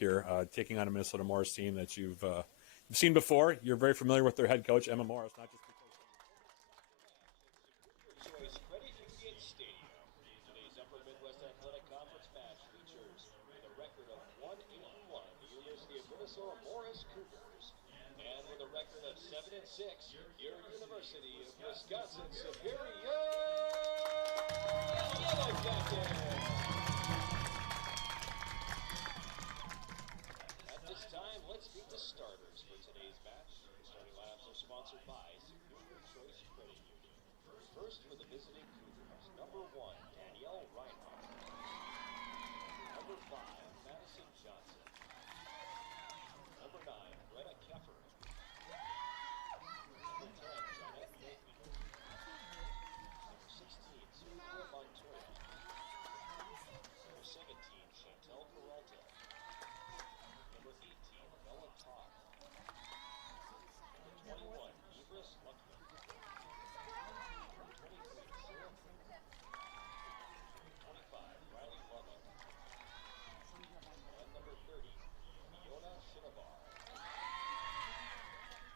here, taking on a Minnesota Morris team that you've seen before. You're very familiar with their head coach, Emma Morris, not just because. Choice Credit Union Stadium. Today's Upper Midwest Athletic Conference match features, with a record of 181, the University of Minnesota Morris Cougars, and with a record of 7-6, your University of Wisconsin Superior Yellow Jackets. At this time, let's meet the starters for today's match. The starting lineups are sponsored by Superior Choice Credit Union. First for the visiting Cougars, number 1, Danielle Reinhardt. Number 5, Madison Johnson. Number 9, Greta Keffer. Number 10, Janet Bateman. Number 16, Sophia Montoya. Number 17, Chantel Peralta. Number 18, Bella Todd. Number 21, Ibris Luckman. Number 23, Sarah Cooper. Number 25, Riley Lovett. And number 30, Fiona Shinabar.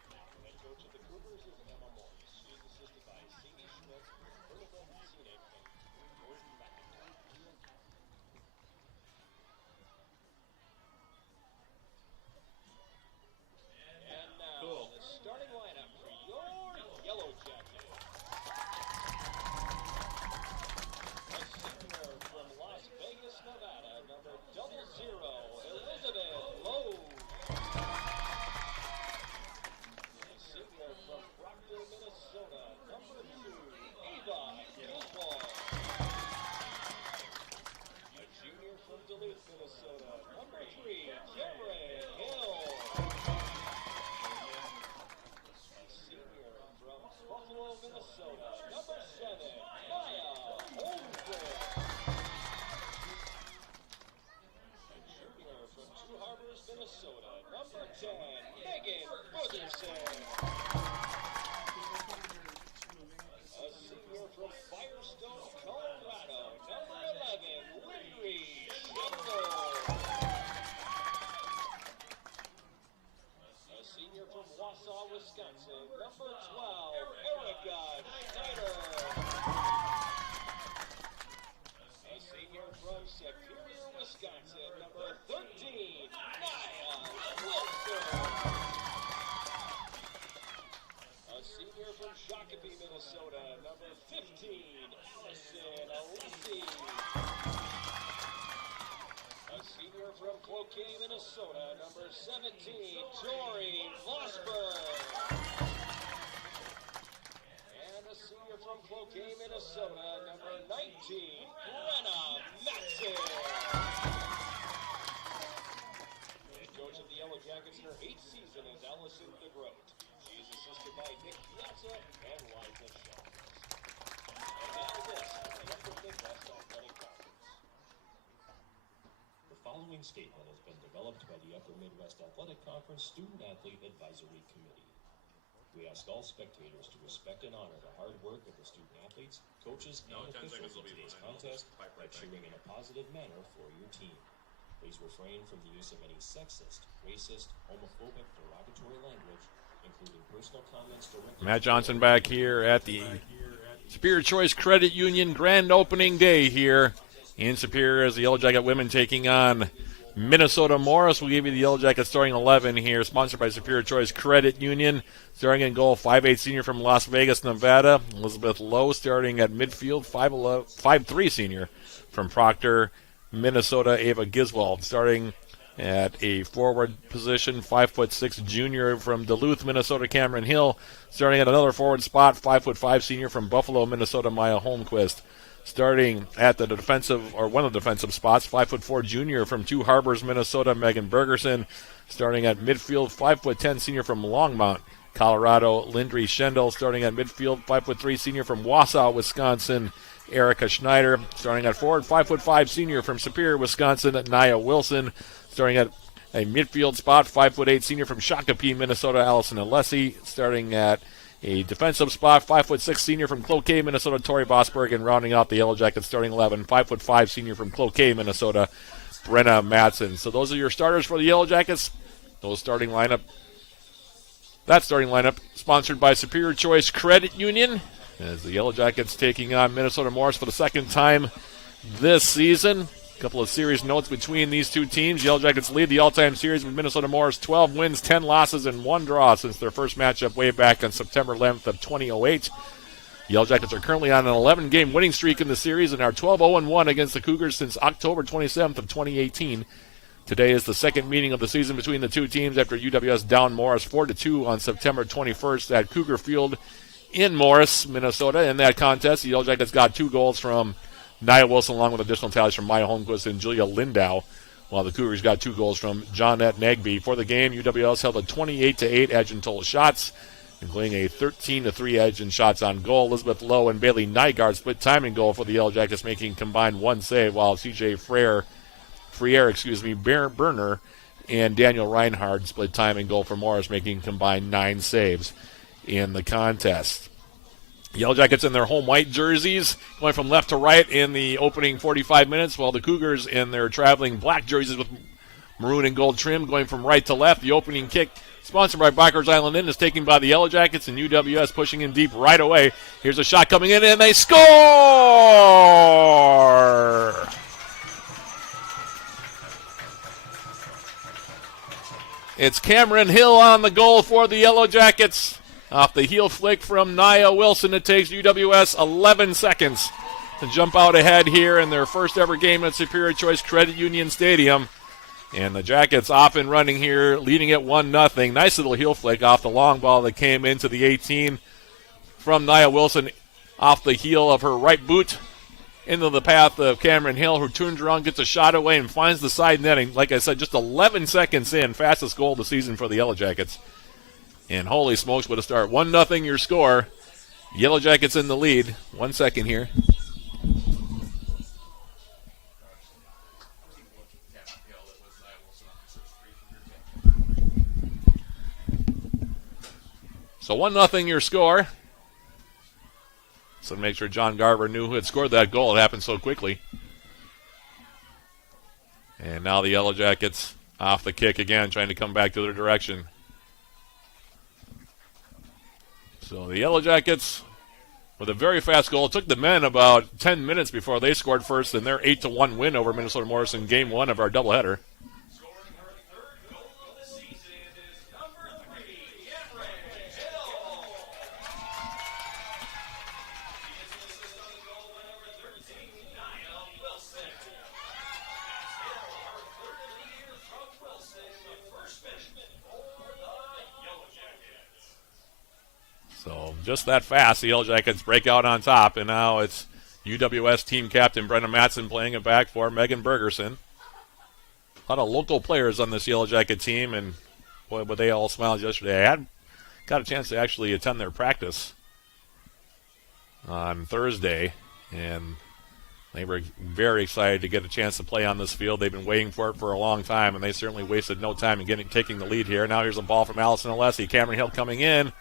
The head coach of the Cougars is Emma Morris. She is assisted by Sadie Schmidt, Bernadette Zenick, and Jordan McIntyre. And now, the starting lineup for your Yellow Jackets. A senior from Las Vegas, Nevada, number 00, Elizabeth Lowe. A senior from Proctor, Minnesota, number 2, Eva Gilmore. A junior from Duluth, Minnesota, number 3, Cameron Hill. A senior from Buffalo, Minnesota, number 7, Maya Holmgren. A junior from Two Harbors, Minnesota, number 10, Megan Boogerson. A senior from Firestone, Colorado, number 11, Lindry Shingle. A senior from Wausau, Wisconsin, number 12, Erica Schneider. A senior from Superior, Wisconsin, number 13, Nia Wilson. A senior from Shakopee, Minnesota, number 15, Allison Alessi. A senior from Cloquet, Minnesota, number 17, Tori Vosberg. And a senior from Cloquet, Minnesota, number 19, Brenna Matson. Head coach of the Yellow Jackets in her 8th season is Allison DeGroat. She is assisted by Nick Piazza and Liza Shaw. And now this is the Upper Midwest Athletic Conference. The following statement has been developed by the Upper Midwest Athletic Conference Student Athlete Advisory Committee. We ask all spectators to respect and honor the hard work of the student athletes, coaches, and officials in today's contest by cheering in a positive manner for your team. Please refrain from the use of any sexist, racist, homophobic, derogatory language, including personal comments directed. Matt Johnson back here at the Superior Choice Credit Union grand opening day here in Superior as the Yellow Jacket women taking on Minnesota Morris. We'll give you the Yellow Jacket starting 11 here, sponsored by Superior Choice Credit Union. Starting in goal, 5'8" senior from Las Vegas, Nevada, Elizabeth Lowe. Starting at midfield, 5'3" senior from Proctor, Minnesota, Ava Giswald. Starting at a forward position, 5'6" junior from Duluth, Minnesota, Cameron Hill. Starting at another forward spot, 5'5" senior from Buffalo, Minnesota, Maya Holmquist. Starting at the defensive, or one of the defensive spots, 5'4" junior from Two Harbors, Minnesota, Megan Bergerson. Starting at midfield, 5'10" senior from Longmont, Colorado, Lindry Schendel. Starting at midfield, 5'3" senior from Wausau, Wisconsin, Erica Schneider. Starting at forward, 5'5" senior from Superior, Wisconsin, Nia Wilson. Starting at a midfield spot, 5'8" senior from Shakopee, Minnesota, Allison Alessi. Starting at a defensive spot, 5'6" senior from Cloquet, Minnesota, Tori Vosberg. And rounding out the Yellow Jackets starting 11, 5'5" senior from Cloquet, Minnesota, Brenna Matson. So those are your starters for the Yellow Jackets. That starting lineup sponsored by Superior Choice Credit Union, as the Yellow Jackets taking on Minnesota Morris for the second time this season. A couple of series notes between these two teams. Yellow Jackets lead the all-time series with Minnesota Morris 12 wins, 10 losses, and 1 draw since their first matchup way back on September 11th of 2008. Yellow Jackets are currently on an 11-game winning streak in the series and are 12-0-1 against the Cougars since October 27th of 2018. Today is the second meeting of the season between the two teams after UWS downed Morris 4-2 on September 21st at Cougar Field in Morris, Minnesota. In that contest, the Yellow Jackets got 2 goals from Nia Wilson along with additional tallies from Maya Holmquist and Julia Lindau, while the Cougars got 2 goals from Johnette Nagby. For the game, UWS held a 28-8 edge in total shots, including a 13-3 edge in shots on goal. Elizabeth Lowe and Bailey Nygaard split time in goal for the Yellow Jackets, making combined 1 save, while CJ Freire, Berner, and Daniel Reinhardt split time in goal for Morris, making combined 9 saves in the contest. Yellow Jackets in their home white jerseys going from left to right in the opening 45 minutes, while the Cougars in their traveling black jerseys with maroon and gold trim going from right to left. The opening kick, sponsored by Bikers Island Inn, is taken by the Yellow Jackets, and UWS pushing in deep right away. Here's a shot coming in, and they score! It's Cameron Hill on the goal for the Yellow Jackets. Off the heel flick from Nia Wilson, it takes UWS 11 seconds to jump out ahead here in their first ever game at Superior Choice Credit Union Stadium. And the Jackets off and running here, leading it 1-0. Nice little heel flick off the long ball that came into the 18 from Nia Wilson off the heel of her right boot into the path of Cameron Hill, who turns around, gets a shot away, and finds the side netting. Like I said, just 11 seconds in, fastest goal of the season for the Yellow Jackets. And holy smokes, what a start. 1-0 your score. Yellow Jackets in the lead. 1 second here. So 1-0 your score. So make sure John Garver knew who had scored that goal. It happened so quickly. And now the Yellow Jackets off the kick again, trying to come back to their direction. So the Yellow Jackets with a very fast goal. It took the men about 10 minutes before they scored first in their 8-1 win over Minnesota Morris in Game 1 of our doubleheader. So just that fast, the Yellow Jackets break out on top, and now it's UWS team captain Brenna Matson playing it back for Megan Bergerson. A lot of local players on this Yellow Jacket team, and boy, but they all smiled yesterday. I got a chance to actually attend their practice on Thursday, and they were very excited to get a chance to play on this field. They've been waiting for it for a long time, and they certainly wasted no time in taking the lead here. Now here's a ball from Allison Alessi. Cameron Hill coming in.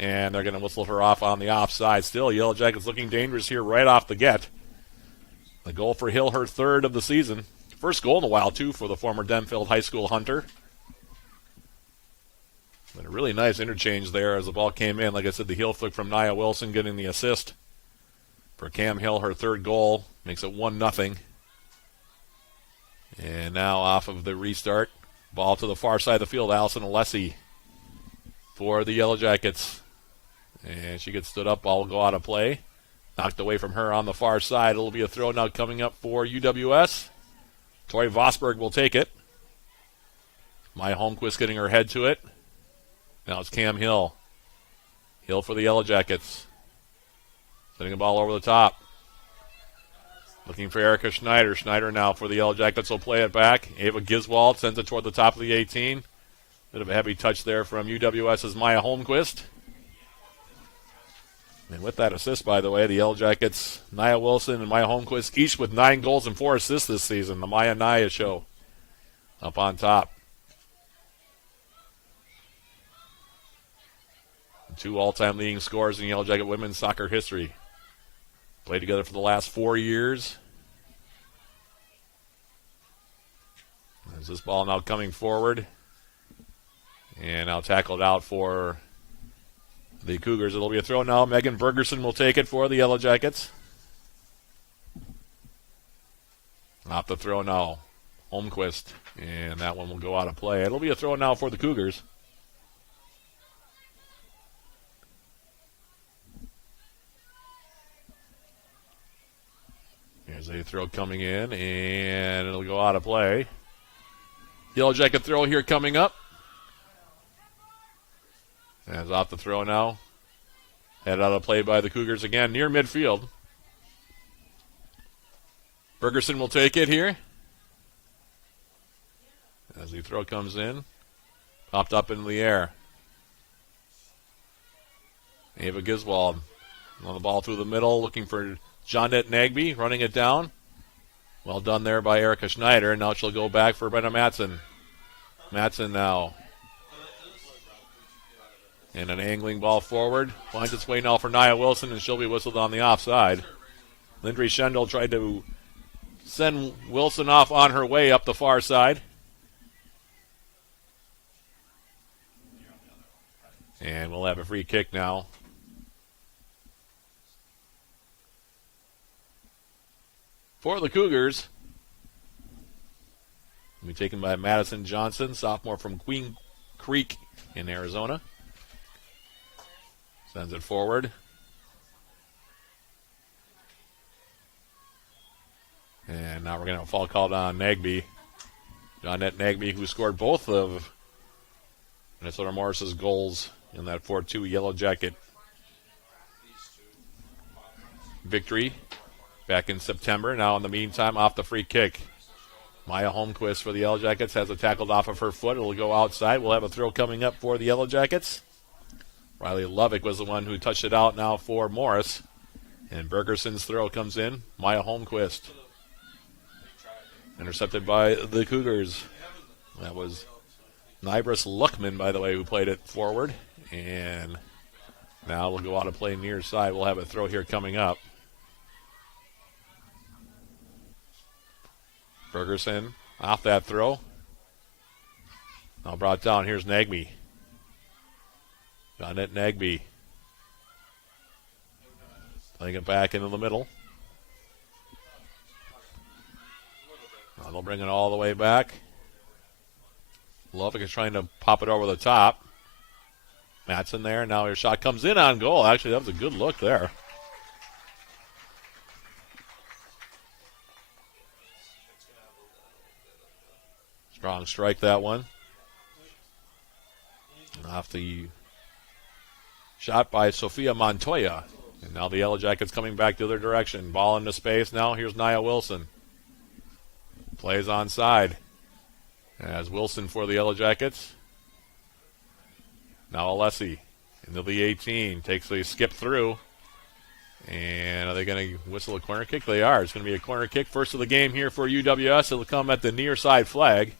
And they're going to whistle her off on the offside. Still, Yellow Jackets looking dangerous here right off the get. The goal for Hill, her 3rd of the season. First goal in a while, too, for the former Denfield High School Hunter. But a really nice interchange there as the ball came in. Like I said, the heel flick from Nia Wilson getting the assist for Cam Hill, her 3rd goal. Makes it 1-0. And now off of the restart. Ball to the far side of the field. Allison Alessi for the Yellow Jackets. And she gets stood up. Ball will go out of play. Knocked away from her on the far side. It'll be a throw now coming up for UWS. Tori Vosberg will take it. Maya Holmquist getting her head to it. Now it's Cam Hill. Hill for the Yellow Jackets. Sending the ball over the top. Looking for Erica Schneider. Schneider now for the Yellow Jackets will play it back. Ava Giswald sends it toward the top of the 18. Bit of a heavy touch there from UWS's Maya Holmquist. And with that assist, by the way, the Yellow Jackets, Nia Wilson and Maya Holmquist, each with 9 goals and 4 assists this season. The Maya Nia show up on top. 2 all-time leading scorers in Yellow Jacket women's soccer history. Played together for the last 4 years. As this ball now coming forward. And now tackled out for the Cougars. It'll be a throw now. Megan Bergerson will take it for the Yellow Jackets. Off the throw now. Holmquist. And that one will go out of play. It'll be a throw now for the Cougars. Here's a throw coming in, and it'll go out of play. Yellow Jacket throw here coming up. As off the throw now. Headed out of play by the Cougars again near midfield. Bergerson will take it here. As the throw comes in. Popped up in the air. Ava Giswald on the ball through the middle, looking for Jonette Nagby, running it down. Well done there by Erica Schneider. Now she'll go back for Brenna Matson. Matson now. And an angling ball forward. Finds its way now for Nia Wilson, and she'll be whistled on the offside. Lindry Schendel tried to send Wilson off on her way up the far side. And we'll have a free kick now. For the Cougars. Will be taken by Madison Johnson, sophomore from Queen Creek in Arizona. Sends it forward. And now we're going to have a foul called on Nagby. Jonette Nagby, who scored both of Minnesota Morris's goals in that 4-2 Yellow Jacket victory back in September. Now, in the meantime, off the free kick. Maya Holmquist for the Yellow Jackets has it tackled off of her foot. It'll go outside. We'll have a throw coming up for the Yellow Jackets. Riley Lovick was the one who touched it out now for Morris. And Bergerson's throw comes in. Maya Holmquist. Intercepted by the Cougars. That was Nybris Luckman, by the way, who played it forward. And now we'll go out of play near side. We'll have a throw here coming up. Bergerson off that throw. Now brought down. Here's Nagby. Jonette Nagby. Playing it back into the middle. Now they'll bring it all the way back. Lovick is trying to pop it over the top. Matson there. Now your shot comes in on goal. Actually, that was a good look there. Strong strike, that one. Off the shot by Sophia Montoya. And now the Yellow Jackets coming back the other direction. Ball into space now. Here's Nia Wilson. Plays onside. As Wilson for the Yellow Jackets. Now Alessi into the 18. Takes a skip through. And are they going to whistle a corner kick? They are. It's going to be a corner kick. First of the game here for UWS. It'll come at the near side flag.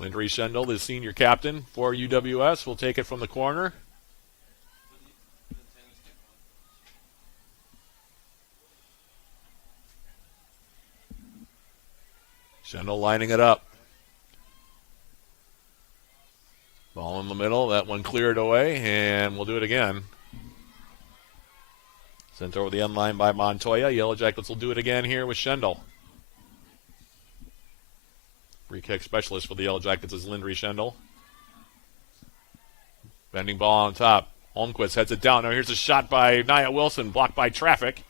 Lindry Schendel, the senior captain for UWS, will take it from the corner. Schendel lining it up. Ball in the middle. That one cleared away, and we'll do it again. Sent over the end line by Montoya. Yellow Jackets will do it again here with Schendel. Free kick specialist for the Yellow Jackets is Lindry Schendel. Bending ball on top. Holmquist heads it down. Now here's a shot by Nia Wilson, blocked by traffic.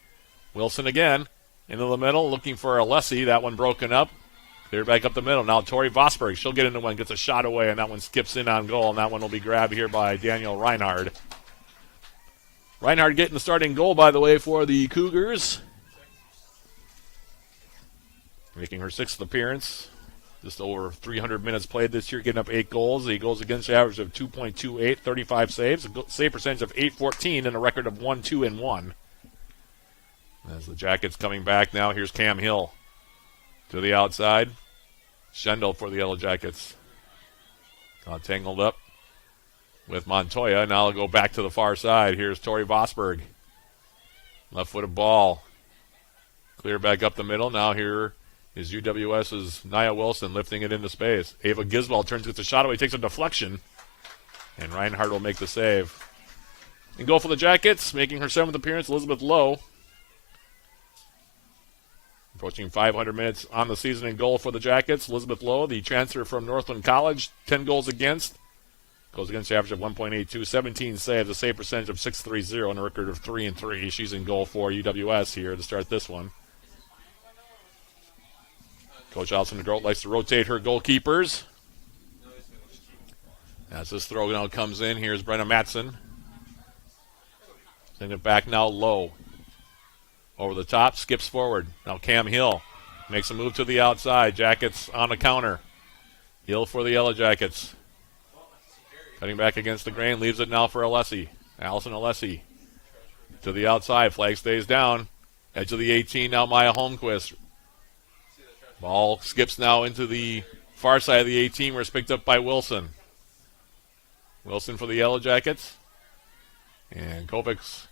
Wilson again, into the middle, looking for Alessi. That one broken up. Cleared back up the middle. Now Tori Vosberg, she'll get into one, gets a shot away, and that one skips in on goal, and that one will be grabbed here by Danielle Reinhard. Reinhard getting the starting goal, by the way, for the Cougars. Making her sixth appearance. Just over 300 minutes played this year, getting up 8 goals. The goals against average of 2.28, 35 saves, a save percentage of .814, and a record of 1-2-1. As the Jackets coming back now, here's Cam Hill to the outside. Schendel for the Yellow Jackets. Tangled up with Montoya. Now they'll go back to the far side. Here's Tori Vosberg. Left-footed ball. Clear back up the middle. Now here is UWS's Nia Wilson lifting it into space. Ava Giswald turns, gets a shot away, takes a deflection, and Reinhardt will make the save. And goal for the Jackets, making her 7th appearance, Elizabeth Lowe. Approaching 500 minutes on the season in goal for the Jackets. Elizabeth Lowe, the transfer from Northland College, 10 goals against. Goals against the average of 1.82, 17 saves, a save percentage of .630, and a record of 3-3. She's in goal for UWS here to start this one. Coach Allison DeGroat likes to rotate her goalkeepers. As this throw now comes in, here's Brenna Matson. Send it back now low. Over the top, skips forward. Now Cam Hill makes a move to the outside. Jackets on the counter. Hill for the Yellow Jackets. Cutting back against the grain, leaves it now for Alessi. Allison Alessi to the outside. Flag stays down. Edge of the 18 now Maya Holmquist. Ball skips now into the far side of the 18 where it's picked up by Wilson. Wilson for the Yellow Jackets. And Kovacs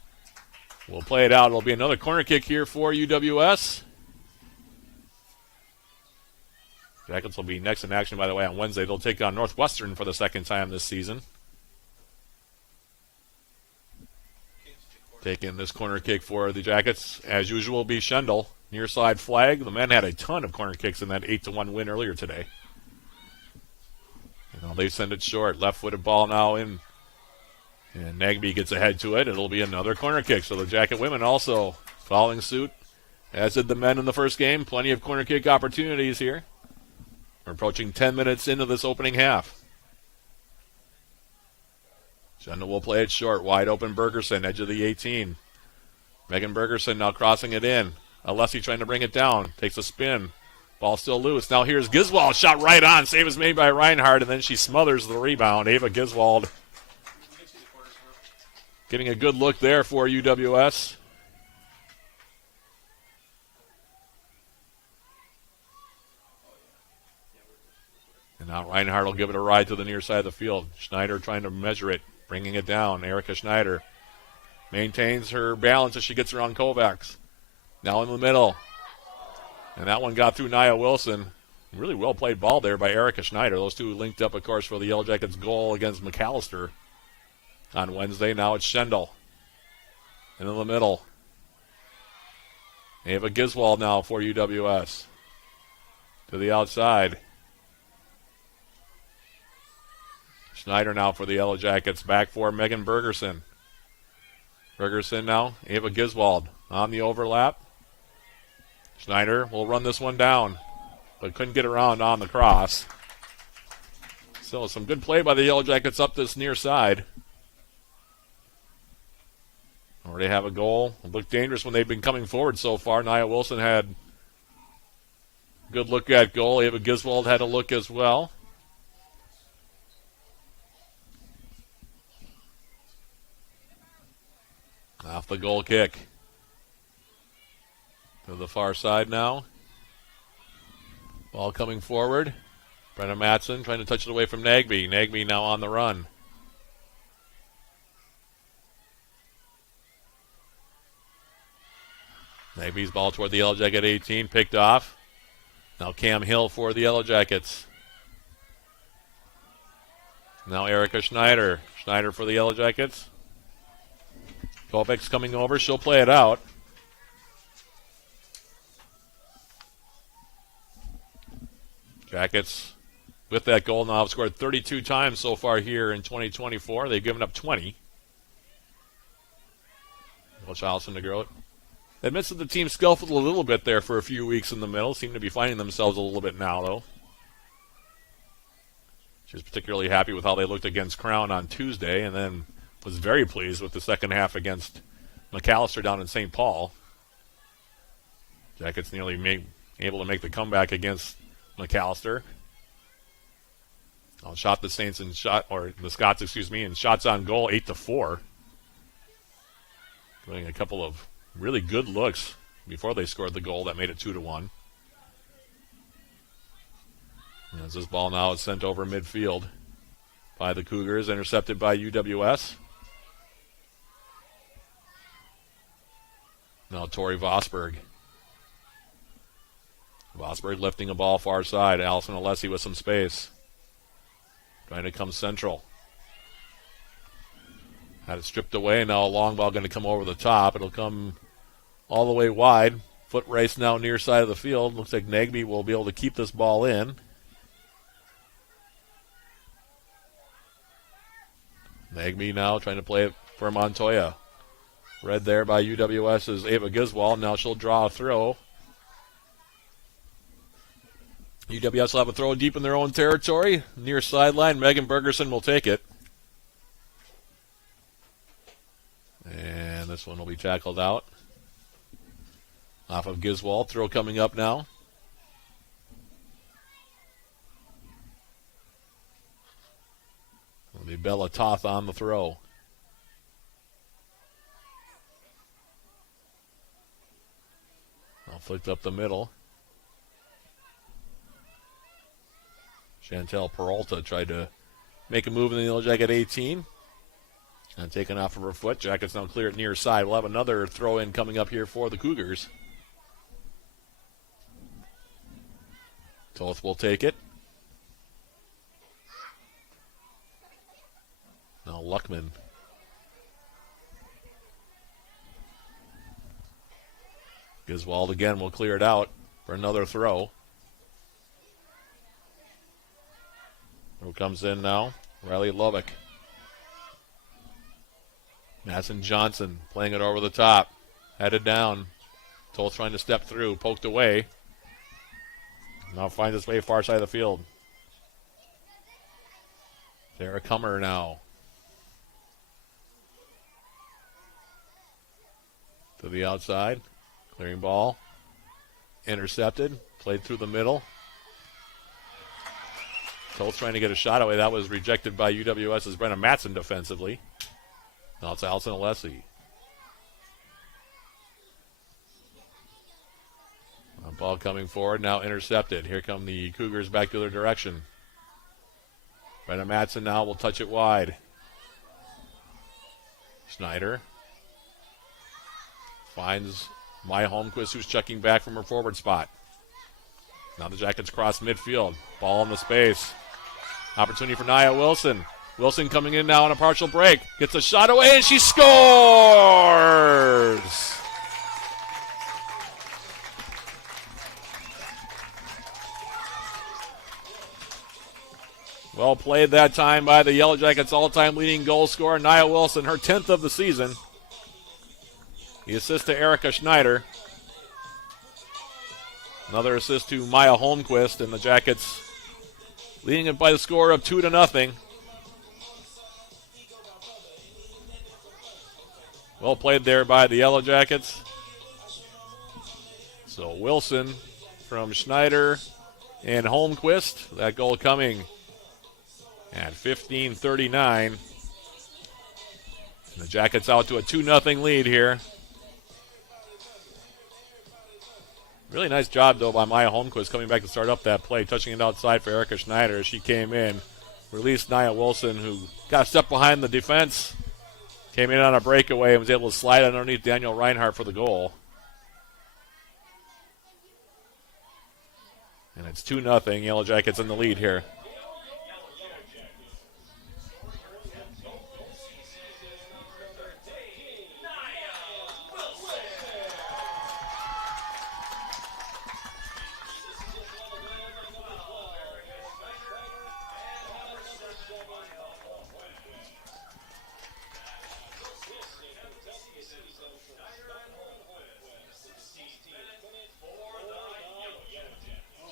will play it out. It'll be another corner kick here for UWS. Jackets will be next in action, by the way, on Wednesday. They'll take on Northwestern for the second time this season. Taking this corner kick for the Jackets, as usual, will be Schendel. Near side flag. The men had a ton of corner kicks in that 8-1 win earlier today. They send it short. Left-footed ball now in. And Nagby gets ahead to it. It'll be another corner kick. So the Jacket women also following suit, as did the men in the first game. Plenty of corner kick opportunities here. We're approaching 10 minutes into this opening half. Schendel will play it short. Wide open Bergerson, edge of the 18. Megan Bergerson now crossing it in. Alessi trying to bring it down. Takes a spin. Ball still loose. Now here's Giswald. Shot right on. Save is made by Reinhardt, and then she smothers the rebound. Ava Giswald getting a good look there for UWS. And now Reinhardt will give it a ride to the near side of the field. Schneider trying to measure it, bringing it down. Erica Schneider maintains her balance as she gets around Kovacs. Now in the middle. And that one got through Nia Wilson. Really well played ball there by Erica Schneider. Those two linked up, of course, for the Yellow Jackets goal against McAllister on Wednesday. Now it's Schendel. And in the middle. Ava Giswald now for UWS. To the outside. Schneider now for the Yellow Jackets. Back for Megan Bergerson. Bergerson now. Ava Giswald on the overlap. Schneider will run this one down, but couldn't get around on the cross. So some good play by the Yellow Jackets up this near side. Already have a goal. It looked dangerous when they've been coming forward so far. Nia Wilson had a good look at goal. Ava Giswald had a look as well. Off the goal kick. To the far side now. Ball coming forward. Brenna Matson trying to touch it away from Nagby. Nagby now on the run. Nagby's ball toward the Yellow Jacket 18. Picked off. Now Cam Hill for the Yellow Jackets. Now Erica Schneider. Schneider for the Yellow Jackets. Kovacs coming over. She'll play it out. Jackets, with that goal now, have scored 32 times so far here in 2024. They've given up 20. Coach Allison DeGroat admits that the team scuffled a little bit there for a few weeks in the middle. Seem to be finding themselves a little bit now, though. She was particularly happy with how they looked against Crown on Tuesday, and then was very pleased with the second half against McAllister down in St. Paul. Jackets nearly able to make the comeback against McAllister. Shot the Saints and the Scots, in shots on goal 8-4. Getting a couple of really good looks before they scored the goal that made it 2-1. As this ball now is sent over midfield by the Cougars, intercepted by UWS. Now Tori Vosberg. Vosberg lifting a ball far side. Allison Alessi with some space. Trying to come central. Had it stripped away. Now a long ball going to come over the top. It'll come all the way wide. Foot race now near side of the field. Looks like Nagby will be able to keep this ball in. Nagby now trying to play it for Montoya. Read there by UWS's Ava Giswald. Now she'll draw a throw. UWS will have a throw deep in their own territory. Near sideline, Megan Bergerson will take it. And this one will be tackled out. Off of Giswald. Throw coming up now. It'll be Bella Toth on the throw. Now flicked up the middle. Chantel Peralta tried to make a move in the Yellow Jacket 18. And taken off of her foot. Jackets now clear it near side. We'll have another throw in coming up here for the Cougars. Toth will take it. Now Luckman. Giswald again will clear it out for another throw. Who comes in now? Riley Lovick. Madison Johnson playing it over the top. Headed down. Toth trying to step through. Poked away. Now finds its way far side of the field. Sarah Kummer now. To the outside. Clearing ball. Intercepted. Played through the middle. Toth trying to get a shot away. That was rejected by UWS's Brenna Matson defensively. Now it's Allison Alessi. Ball coming forward, now intercepted. Here come the Cougars back to their direction. Brenna Matson now will touch it wide. Schneider finds Maya Holmquist, who's checking back from her forward spot. Now the Jackets cross midfield. Ball in the space. Opportunity for Nia Wilson. Wilson coming in now on a partial break. Gets a shot away, and she scores! Well played that time by the Yellow Jackets' all-time leading goal scorer, Nia Wilson, her 10th of the season. The assist to Erica Schneider. Another assist to Maya Holmquist, and the Jackets leading it by the score of 2-0. Well played there by the Yellow Jackets. So Wilson from Schneider and Holmquist. That goal coming at 15:39. The Jackets out to a 2-0 lead here. Really nice job, though, by Maya Holmquist coming back to start up that play, touching it outside for Erica Schneider as she came in. Released Nia Wilson, who got a step behind the defense. Came in on a breakaway and was able to slide underneath Daniel Reinhardt for the goal. And it's 2-0. Yellow Jackets in the lead here.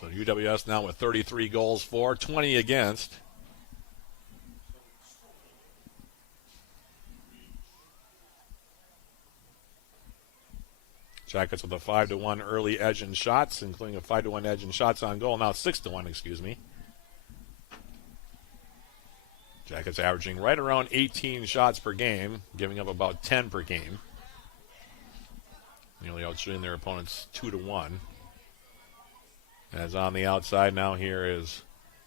So UWS now with 33 goals for, 20 against. Jackets with a 5-1 early edge in shots, including a 5-1 edge in shots on goal. Now 6-1, excuse me. Jackets averaging right around 18 shots per game, giving up about 10 per game. Nearly outshooting their opponents 2-1. As on the outside now here is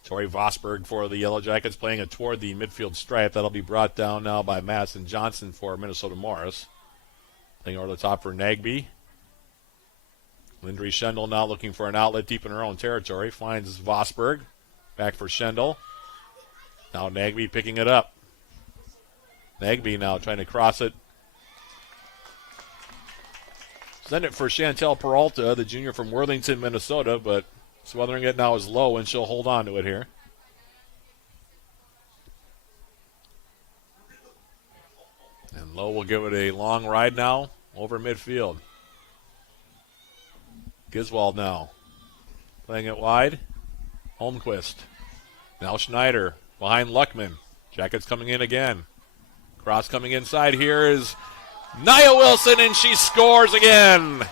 Tori Vosberg for the Yellow Jackets, playing it toward the midfield stripe. That'll be brought down now by Madison Johnson for Minnesota Morris. Playing over the top for Nagby. Lindry Schendel now looking for an outlet deep in her own territory. Finds Vosberg. Back for Schendel. Now Nagby picking it up. Nagby now trying to cross it. Send it for Chantel Peralta, the junior from Worthington, Minnesota, but smothering it now is Lowe, and she'll hold on to it here. And Lowe will give it a long ride now over midfield. Giswald now playing it wide. Holmquist. Now Schneider behind Luckman. Jackets coming in again. Cross coming inside here is Nia Wilson, and she scores again.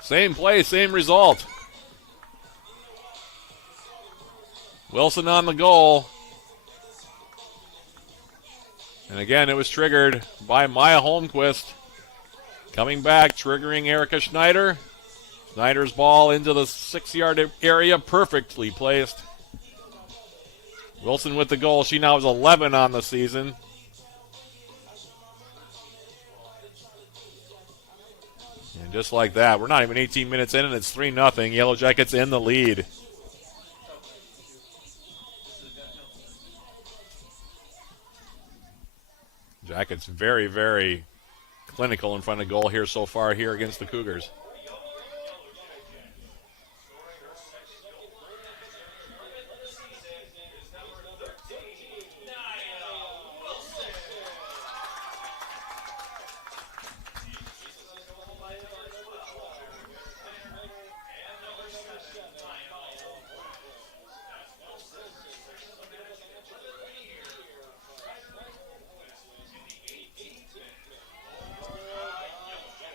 Same play, same result. Wilson on the goal. And again, it was triggered by Maya Holmquist. Coming back, triggering Erica Schneider. Schneider's ball into the 6-yard area, perfectly placed. Wilson with the goal. She now has 11 on the season. And just like that, we're not even 18 minutes in, and it's 3-0. Yellow Jackets in the lead. Jackets very, very clinical in front of goal here so far here against the Cougars.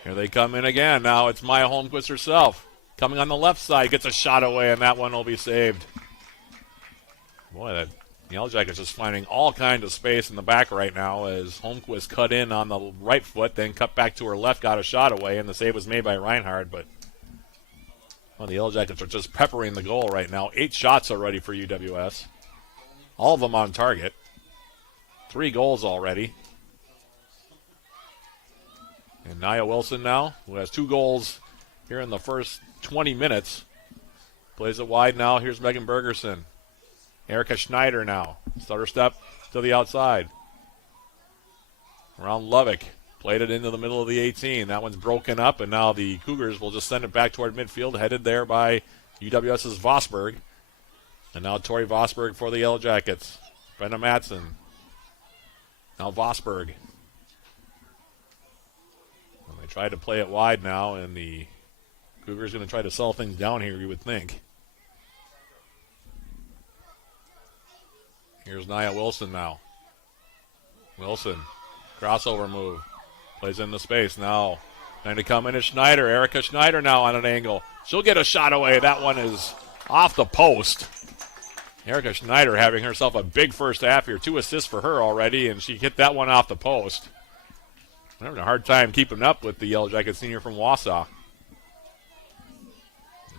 Here they come in again. Now it's Maya Holmquist herself. Coming on the left side, gets a shot away, and that one will be saved. Boy, that Yellow Jackets just finding all kinds of space in the back right now as Holmquist cut in on the right foot, then cut back to her left, got a shot away, and the save was made by Reinhardt. But the Yellow Jackets are just peppering the goal right now. 8 shots already for UWS. All of them on target. 3 goals already. And Nia Wilson now, who has 2 goals here in the first 20 minutes. Plays it wide now. Here's Megan Bergerson. Erica Schneider now. Stutter step to the outside. Around Lovick. Played it into the middle of the 18. That one's broken up, and now the Cougars will just send it back toward midfield, headed there by UWS's Vosberg. And now Tori Vosberg for the Yellow Jackets. Brenda Matson. Now Vosberg. They try to play it wide now, and the Cougars going to try to settle things down here, you would think. Here's Nia Wilson now. Wilson, crossover move. Plays in the space now. Trying to come in is Schneider. Erica Schneider now on an angle. She'll get a shot away. That one is off the post. Erica Schneider having herself a big first half here. 2 assists for her already, and she hit that one off the post. I'm having a hard time keeping up with the Yellow Jacket senior from Wausau.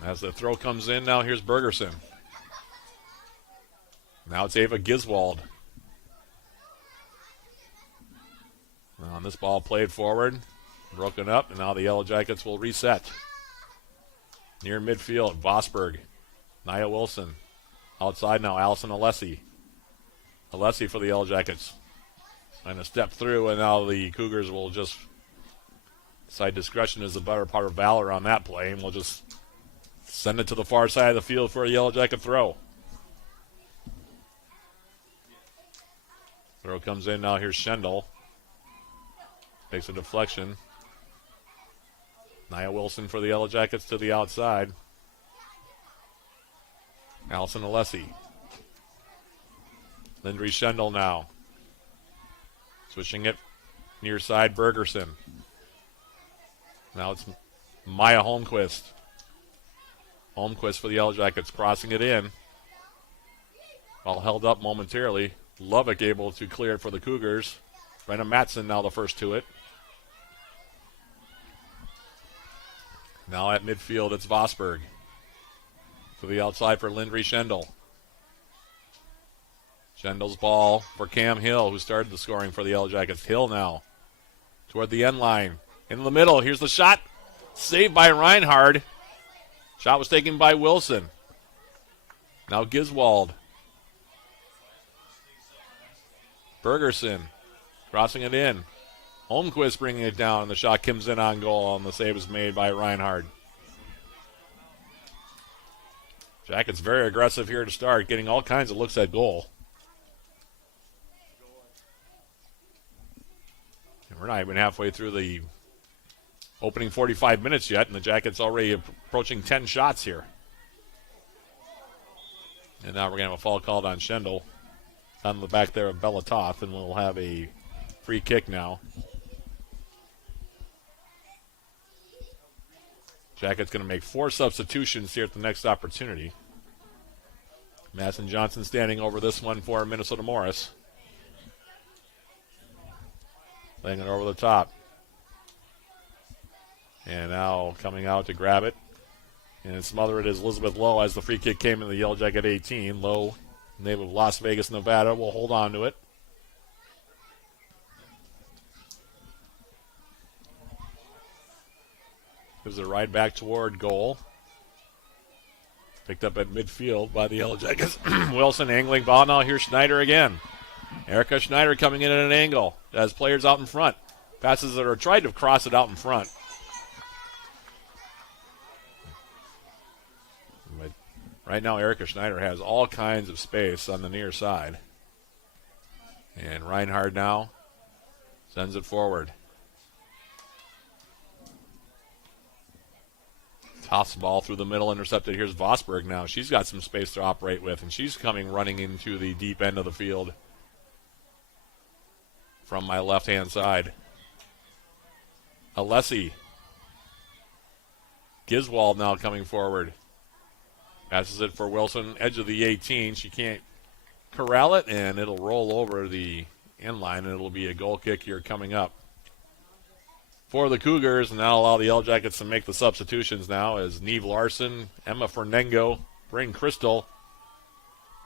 As the throw comes in, now here's Bergerson. Now it's Ava Giswald. Now on this ball played forward, broken up, and now the Yellow Jackets will reset. Near midfield, Vosberg, Nia Wilson. Outside now, Allison Alessi. Alessi for the Yellow Jackets. And a step through, and now the Cougars will just decide discretion is the better part of valor on that play, and we'll just send it to the far side of the field for a Yellow Jacket throw. Throw comes in now. Here's Schendel. Takes a deflection. Nia Wilson for the Yellow Jackets to the outside. Allison Alessi. Lindry Schendel now. Switching it near side, Bergerson. Now it's Maya Holmquist. Holmquist for the Yellow Jackets, crossing it in. Ball held up momentarily. Lovick able to clear it for the Cougars. Brenna Matson now the first to it. Now at midfield, it's Vosberg. To the outside for Lindry Schendel. Schendel's ball for Cam Hill, who started the scoring for the Yellow Jackets. Hill now toward the end line. In the middle, here's the shot. Saved by Reinhard. Shot was taken by Wilson. Now Giswald. Bergerson crossing it in. Holmquist bringing it down, and the shot comes in on goal, and the save is made by Reinhard. Jackets very aggressive here to start, getting all kinds of looks at goal. And we're not even halfway through the opening 45 minutes yet, and the Jackets already approaching 10 shots here. And now we're going to have a foul called on Schendel on the back there of Belatoff, and we'll have a free kick now. Jackets going to make 4 substitutions here at the next opportunity. Madison Johnson standing over this one for Minnesota Morris. Laying it over the top. And now coming out to grab it. And smother it is Elizabeth Lowe as the free kick came in the Yellow Jacket 18. Lowe, native of Las Vegas, Nevada, will hold on to it. Gives it right back toward goal. Picked up at midfield by the Yellow Jackets. Wilson angling ball. Now here's Schneider again. Erica Schneider coming in at an angle. Has players out in front. Passes it or tried to cross it out in front. But right now Erica Schneider has all kinds of space on the near side. And Reinhard now sends it forward. Toss the ball through the middle, intercepted. Here's Vosberg now. She's got some space to operate with, and she's coming running into the deep end of the field from my left-hand side. Alessi. Giswald now coming forward. Passes it for Wilson, edge of the 18. She can't corral it, and it'll roll over the end line, and it'll be a goal kick here coming up for the Cougars, and that'll allow the Yellow Jackets to make the substitutions now as Neve Larson, Emma Fernengo, Bryn Crystal,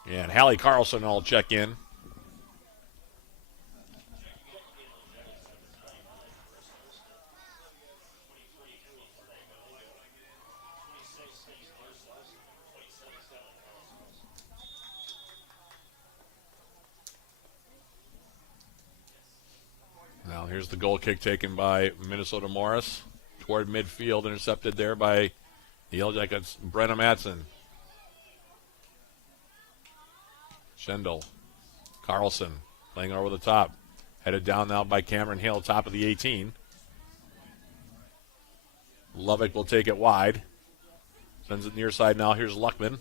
and Hallie Carlson all check in. Now here's the goal kick taken by Minnesota Morris toward midfield, intercepted there by the Yellow Jackets' Brenna Matson. Schendel. Carlson playing over the top. Headed down now by Cameron Hill, top of the 18. Lovick will take it wide. Sends it near side now. Here's Luckman.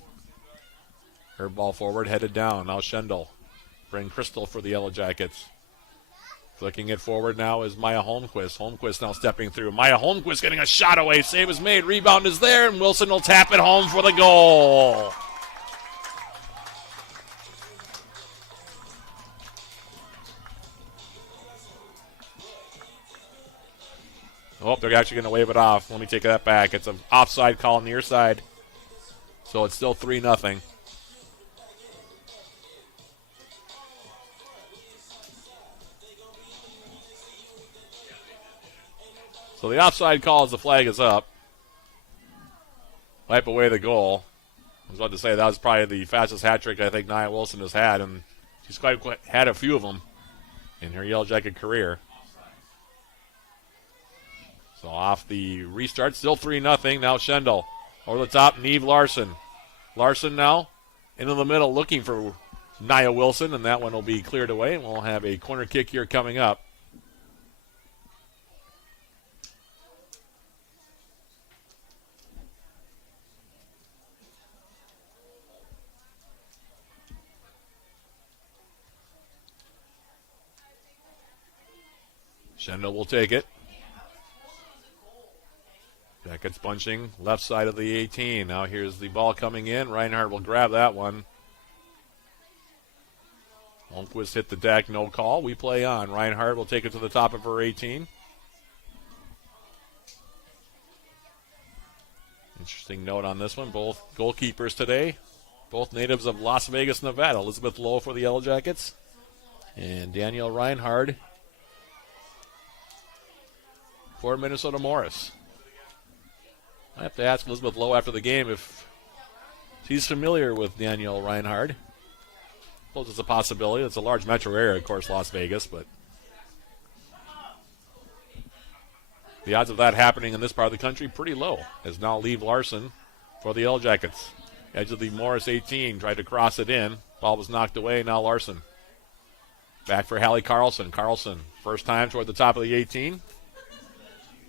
Her ball forward, headed down. Now Schendel. Bryn Crystal for the Yellow Jackets. Flicking it forward now is Maya Holmquist. Holmquist now stepping through. Maya Holmquist getting a shot away. Save is made. Rebound is there, and Wilson will tap it home for the goal. Oh, they're actually going to wave it off. Let me take that back. It's an offside call on the near side. So it's still 3-0. So the offside call as the flag is up. Wipe away the goal. I was about to say that was probably the fastest hat trick I think Nia Wilson has had, and she's quite had a few of them in her Yellow Jacket career. So off the restart, still 3-0. Now Schendel over the top, Neve Larson. Larson now into the middle looking for Nia Wilson, and that one will be cleared away, and we'll have a corner kick here coming up. Schendel will take it. Jackets bunching left side of the 18. Now here's the ball coming in. Reinhardt will grab that one. Holmquist hit the deck, no call. We play on. Reinhardt will take it to the top of her 18. Interesting note on this one. Both goalkeepers today, both natives of Las Vegas, Nevada. Elizabeth Lowe for the Yellow Jackets and Danielle Reinhardt for Minnesota Morris. I have to ask Elizabeth Lowe after the game if she's familiar with Danielle Reinhardt. I suppose it's a possibility. It's a large metro area, of course, Las Vegas, but the odds of that happening in this part of the country pretty low. As now Liv Larson for the Yellow Jackets. Edge of the Morris 18, tried to cross it in. Ball was knocked away, now Larson. Back for Hallie Carlson. Carlson, first time toward the top of the 18.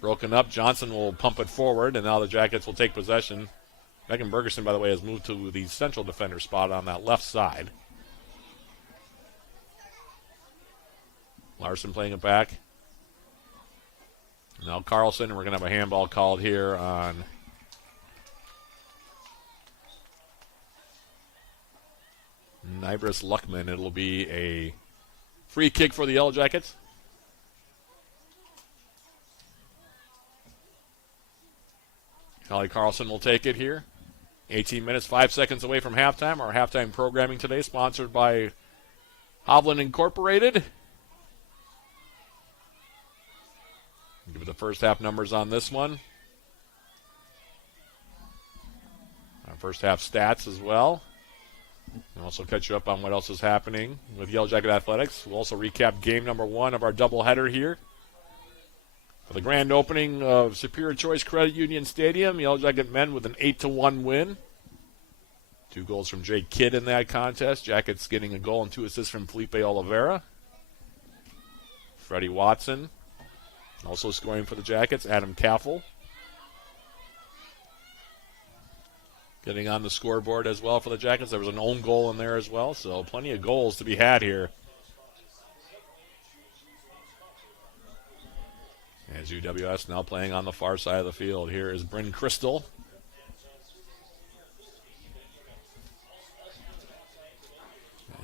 Broken up. Johnson will pump it forward, and now the Jackets will take possession. Megan Bergerson, by the way, has moved to the central defender spot on that left side. Larson playing it back. Now Carlson, we're going to have a handball called here on Nybris Luckman. It'll be a free kick for the Yellow Jackets. Hallie Carlson will take it here. 18 minutes, 5 seconds away from halftime. Our halftime programming today sponsored by Hovland Incorporated. Give it the first half numbers on this one. Our first half stats as well. And also catch you up on what else is happening with Yellow Jacket Athletics. We'll also recap game number 1 of our doubleheader here. For the grand opening of Superior Choice Credit Union Stadium, Yellow Jacket men with an 8-1 win. 2 goals from Jake Kidd in that contest. Jackets getting a goal and 2 assists from Felipe Oliveira. Freddie Watson also scoring for the Jackets. Adam Kaffel getting on the scoreboard as well for the Jackets. There was an own goal in there as well, so plenty of goals to be had here. As UWS now playing on the far side of the field. Here is Bryn Crystal.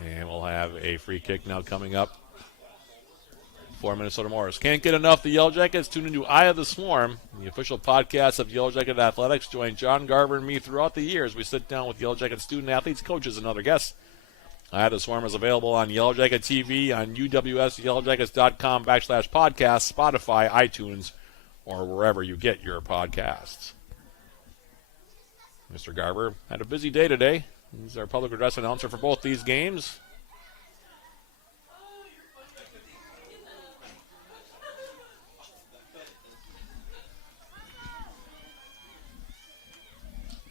And we'll have a free kick now coming up for Minnesota Morris. Can't get enough the Yellow Jackets. Tune into Eye of the Swarm, the official podcast of Yellow Jacket Athletics. Join John Garver and me throughout the years. We sit down with Yellow Jacket student athletes, coaches, and other guests. Eye of the Swarm is available on Yellow Jacket TV, on uwsyellowjackets.com/podcast, Spotify, iTunes, or wherever you get your podcasts. Mr. Garver had a busy day today. He's our public address announcer for both these games.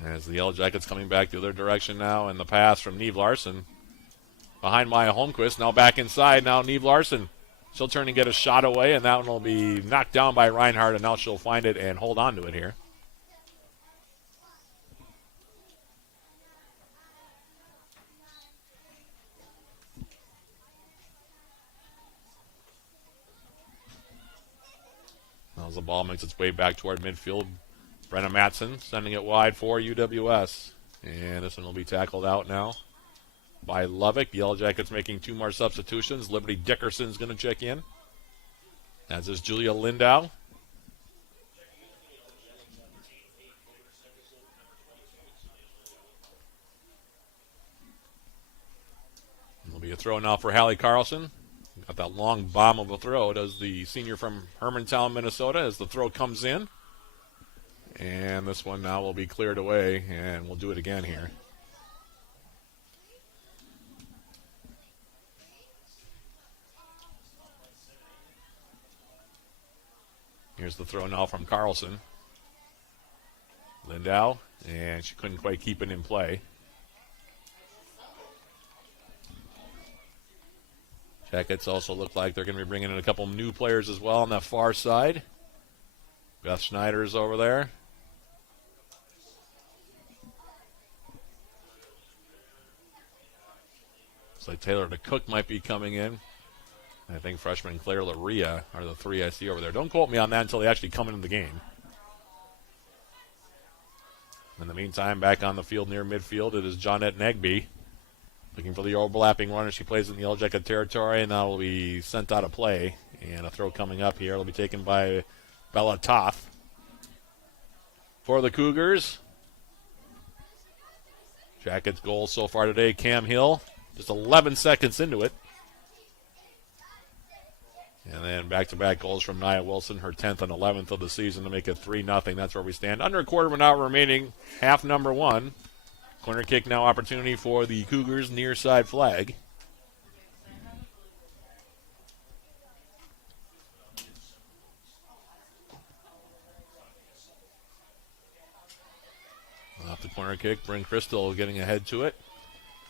As the Yellow Jackets coming back the other direction now, and the pass from Neve Larson behind Maya Holmquist. Now back inside. Now Neve Larson. She'll turn and get a shot away, and that one will be knocked down by Reinhardt, and now she'll find it and hold on to it here. As the ball makes its way back toward midfield, Brenna Matson sending it wide for UWS. And this one will be tackled out now by Lovick. The Yellow Jackets making 2 more substitutions. Liberty Dickerson's going to check in, as is Julia Lindau. It'll be a throw now for Hallie Carlson. Got that long bomb of a throw, does the senior from Hermantown, Minnesota, as the throw comes in. And this one now will be cleared away, and we'll do it again here. Here's the throw now from Carlson. Lindau, and she couldn't quite keep it in play. Jackets also look like they're going to be bringing in a couple new players as well on that far side. Beth Schneider's over there. Looks like Taylor DeCook might be coming in. I think freshman Claire Laria are the 3 I see over there. Don't quote me on that until they actually come into the game. In the meantime, back on the field near midfield, it is Johnette Negby looking for the overlapping runner. She plays in the Yellow Jacket territory, and now will be sent out of play. And a throw coming up here will be taken by Bella Toth. For the Cougars, Jackets goal so far today, Cam Hill, just 11 seconds into it. And then back-to-back goals from Nia Wilson, her 10th and 11th of the season to make it 3-0. That's where we stand. Under a quarter of an hour remaining, half number one. Corner kick now opportunity for the Cougars, near side flag. Off the corner kick, Bryn Crystal getting ahead to it.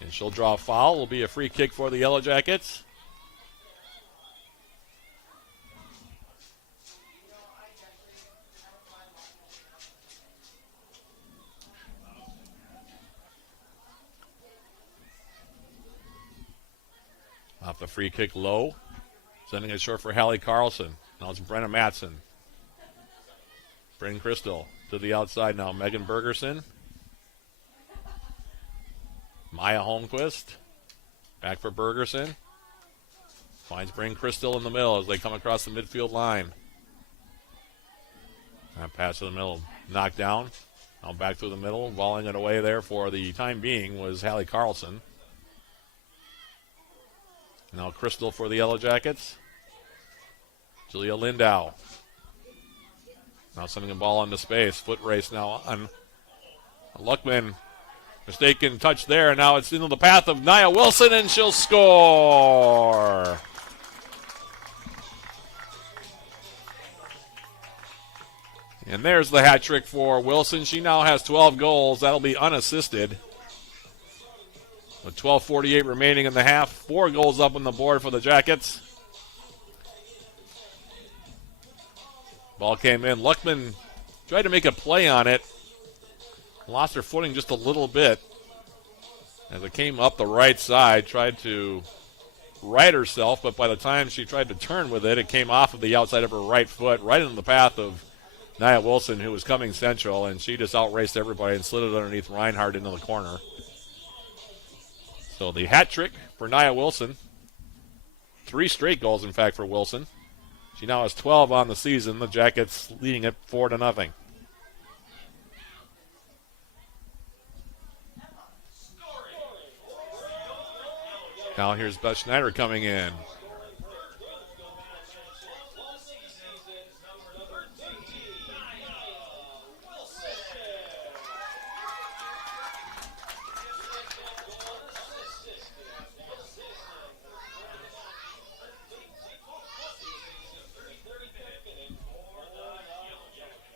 And she'll draw a foul. Will be a free kick for the Yellow Jackets. Off the free kick low. Sending it short for Hallie Carlson. Now it's Brenna Matson. Bryn Crystal to the outside now. Megan Bergerson. Maya Holmquist. Back for Bergerson. Finds Bryn Crystal in the middle as they come across the midfield line. That pass to the middle. Knocked down. Now back through the middle. Volleying it away there for the time being was Hallie Carlson. Now Crystal for the Yellow Jackets. Julia Lindau. Now sending the ball into space. Foot race now on Luckman. Mistaken touch there. Now it's into the path of Nia Wilson, and she'll score. And there's the hat trick for Wilson. She now has 12 goals. That'll be unassisted. With 12:48 remaining in the half, 4 goals up on the board for the Jackets. Ball came in. Luckman tried to make a play on it. Lost her footing just a little bit. As it came up the right side, tried to right herself, but by the time she tried to turn with it, it came off of the outside of her right foot, right into the path of Nia Wilson, who was coming central, and she just outraced everybody and slid it underneath Reinhardt into the corner. So the hat trick for Nia Wilson. 3 straight goals, in fact, for Wilson. She now has 12 on the season. The Jackets leading it 4-0. Now here's Beth Schneider coming in.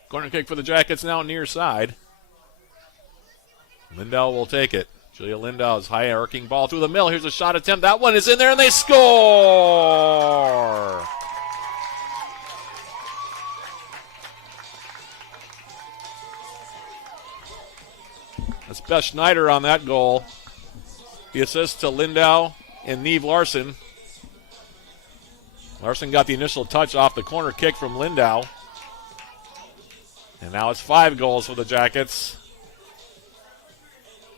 Corner kick for the Jackets now near side. Lindau will take it. Julia Lindau's high arcing ball through the middle. Here's a shot attempt. That one is in there, and they score! That's Beth Schneider on that goal. The assist to Lindau and Neve Larson. Larson got the initial touch off the corner kick from Lindau. And now it's 5 goals for the Jackets.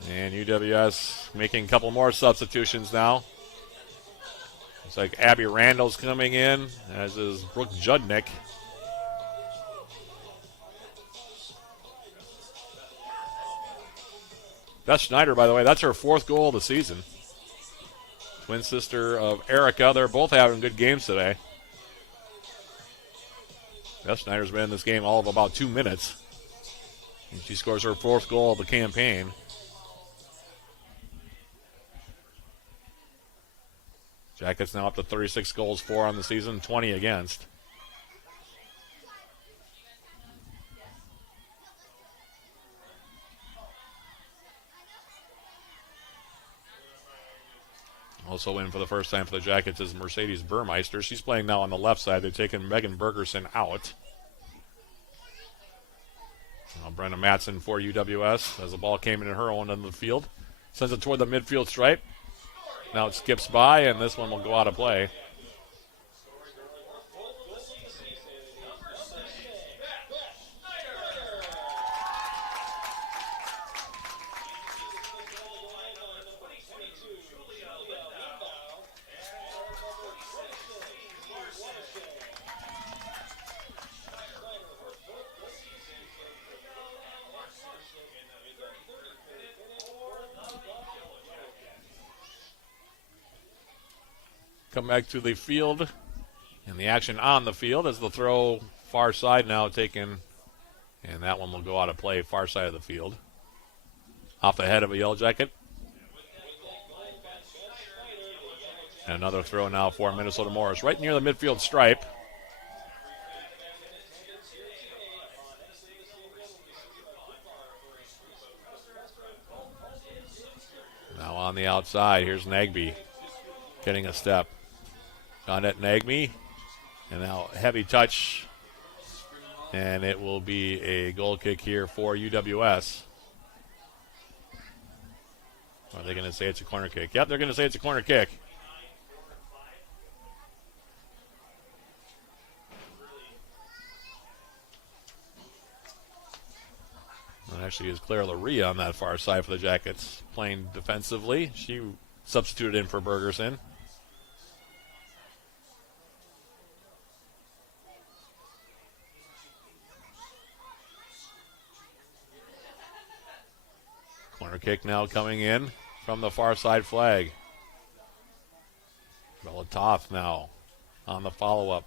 And UWS making a couple more substitutions now. Looks like Abby Randall's coming in, as is Brooke Judnick. Beth Schneider, by the way, that's her 4th goal of the season. Twin sister of Erica. They're both having good games today. Beth Schneider's been in this game all of about 2 minutes. And she scores her 4th goal of the campaign. Jackets now up to 36 goals for on the season, 20 against. Also in for the first time for the Jackets is Mercedes Burmeister. She's playing now on the left side. They've taken Megan Bergerson out. Now Brenda Matson for UWS as the ball came into her own end of the field. Sends it toward the midfield stripe. Now it skips by, and this one will go out of play. Come back to the field And the action on the field as the throw far side now taken, and that one will go out of play far side of the field. Off the head of a Yellow Jacket. And another throw now for Minnesota Morris, right near the midfield stripe. Now on the outside, here's Nagby getting a step. Jonette Nagby, and now heavy touch, and it will be a goal kick here for UWS. Are they going to say it's a corner kick? Yep, they're going to say it's a corner kick. It actually is Claire Laria on that far side for the Jackets, playing defensively. She substituted in for Bergerson. Corner kick now coming in from the far side flag. Bella Toth now on the follow-up.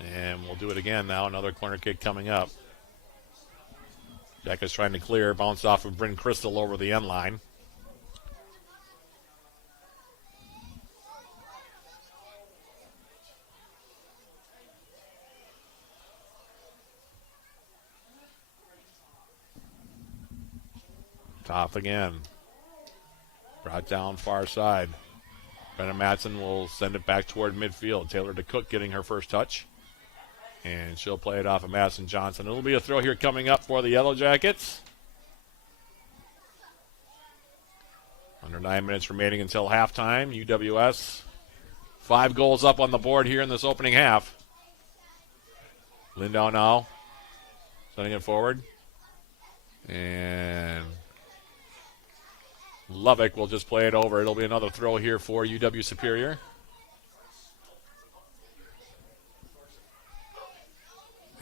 And we'll do it again now. Another corner kick coming up. Jackets trying to clear. Bounced off of Bryn Crystal over the end line. Toth again. Brought down far side. Brenna Matson will send it back toward midfield. Taylor DeCook getting her first touch. And she'll play it off of Madison Johnson. It'll be a throw here coming up for the Yellow Jackets. Under 9 minutes remaining until halftime. UWS 5 goals up on the board here in this opening half. Lindau now sending it forward. And Lovick will just play it over. It'll be another throw here for UW Superior.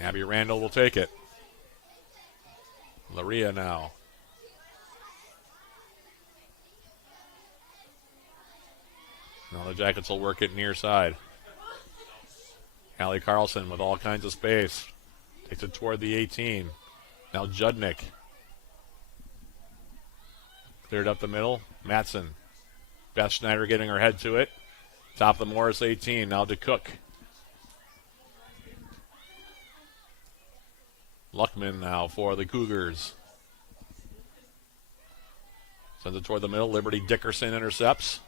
Abby Randall will take it. Laria now. Now the Jackets will work it near side. Allie Carlson with all kinds of space. Takes it toward the 18. Now Judnick. Cleared up the middle. Matson. Beth Schneider getting her head to it. Top of the Morris 18. Now DeCook. Luckman now for the Cougars. Sends it toward the middle. Liberty Dickerson intercepts.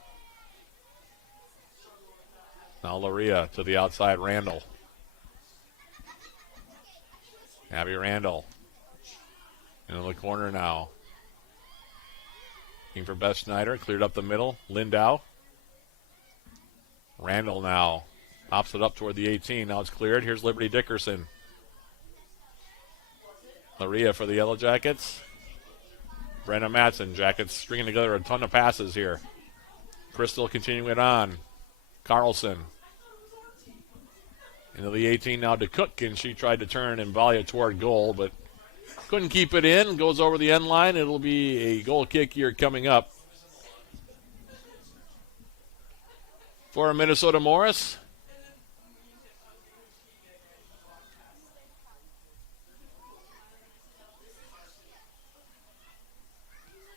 Now Laria to the outside. Randall. Abby Randall. Into the corner now. Looking for Beth Schneider. Cleared up the middle. Lindau. Randall now. Pops it up toward the 18. Now it's cleared. Here's Liberty Dickerson. Laria for the Yellow Jackets. Brenna Matson. Jackets stringing together a ton of passes here. Crystal continuing it on. Carlson. Into the 18 now to Cook, and she tried to turn and volley it toward goal, but couldn't keep it in. Goes over the end line. It'll be a goal kick here coming up for Minnesota Morris.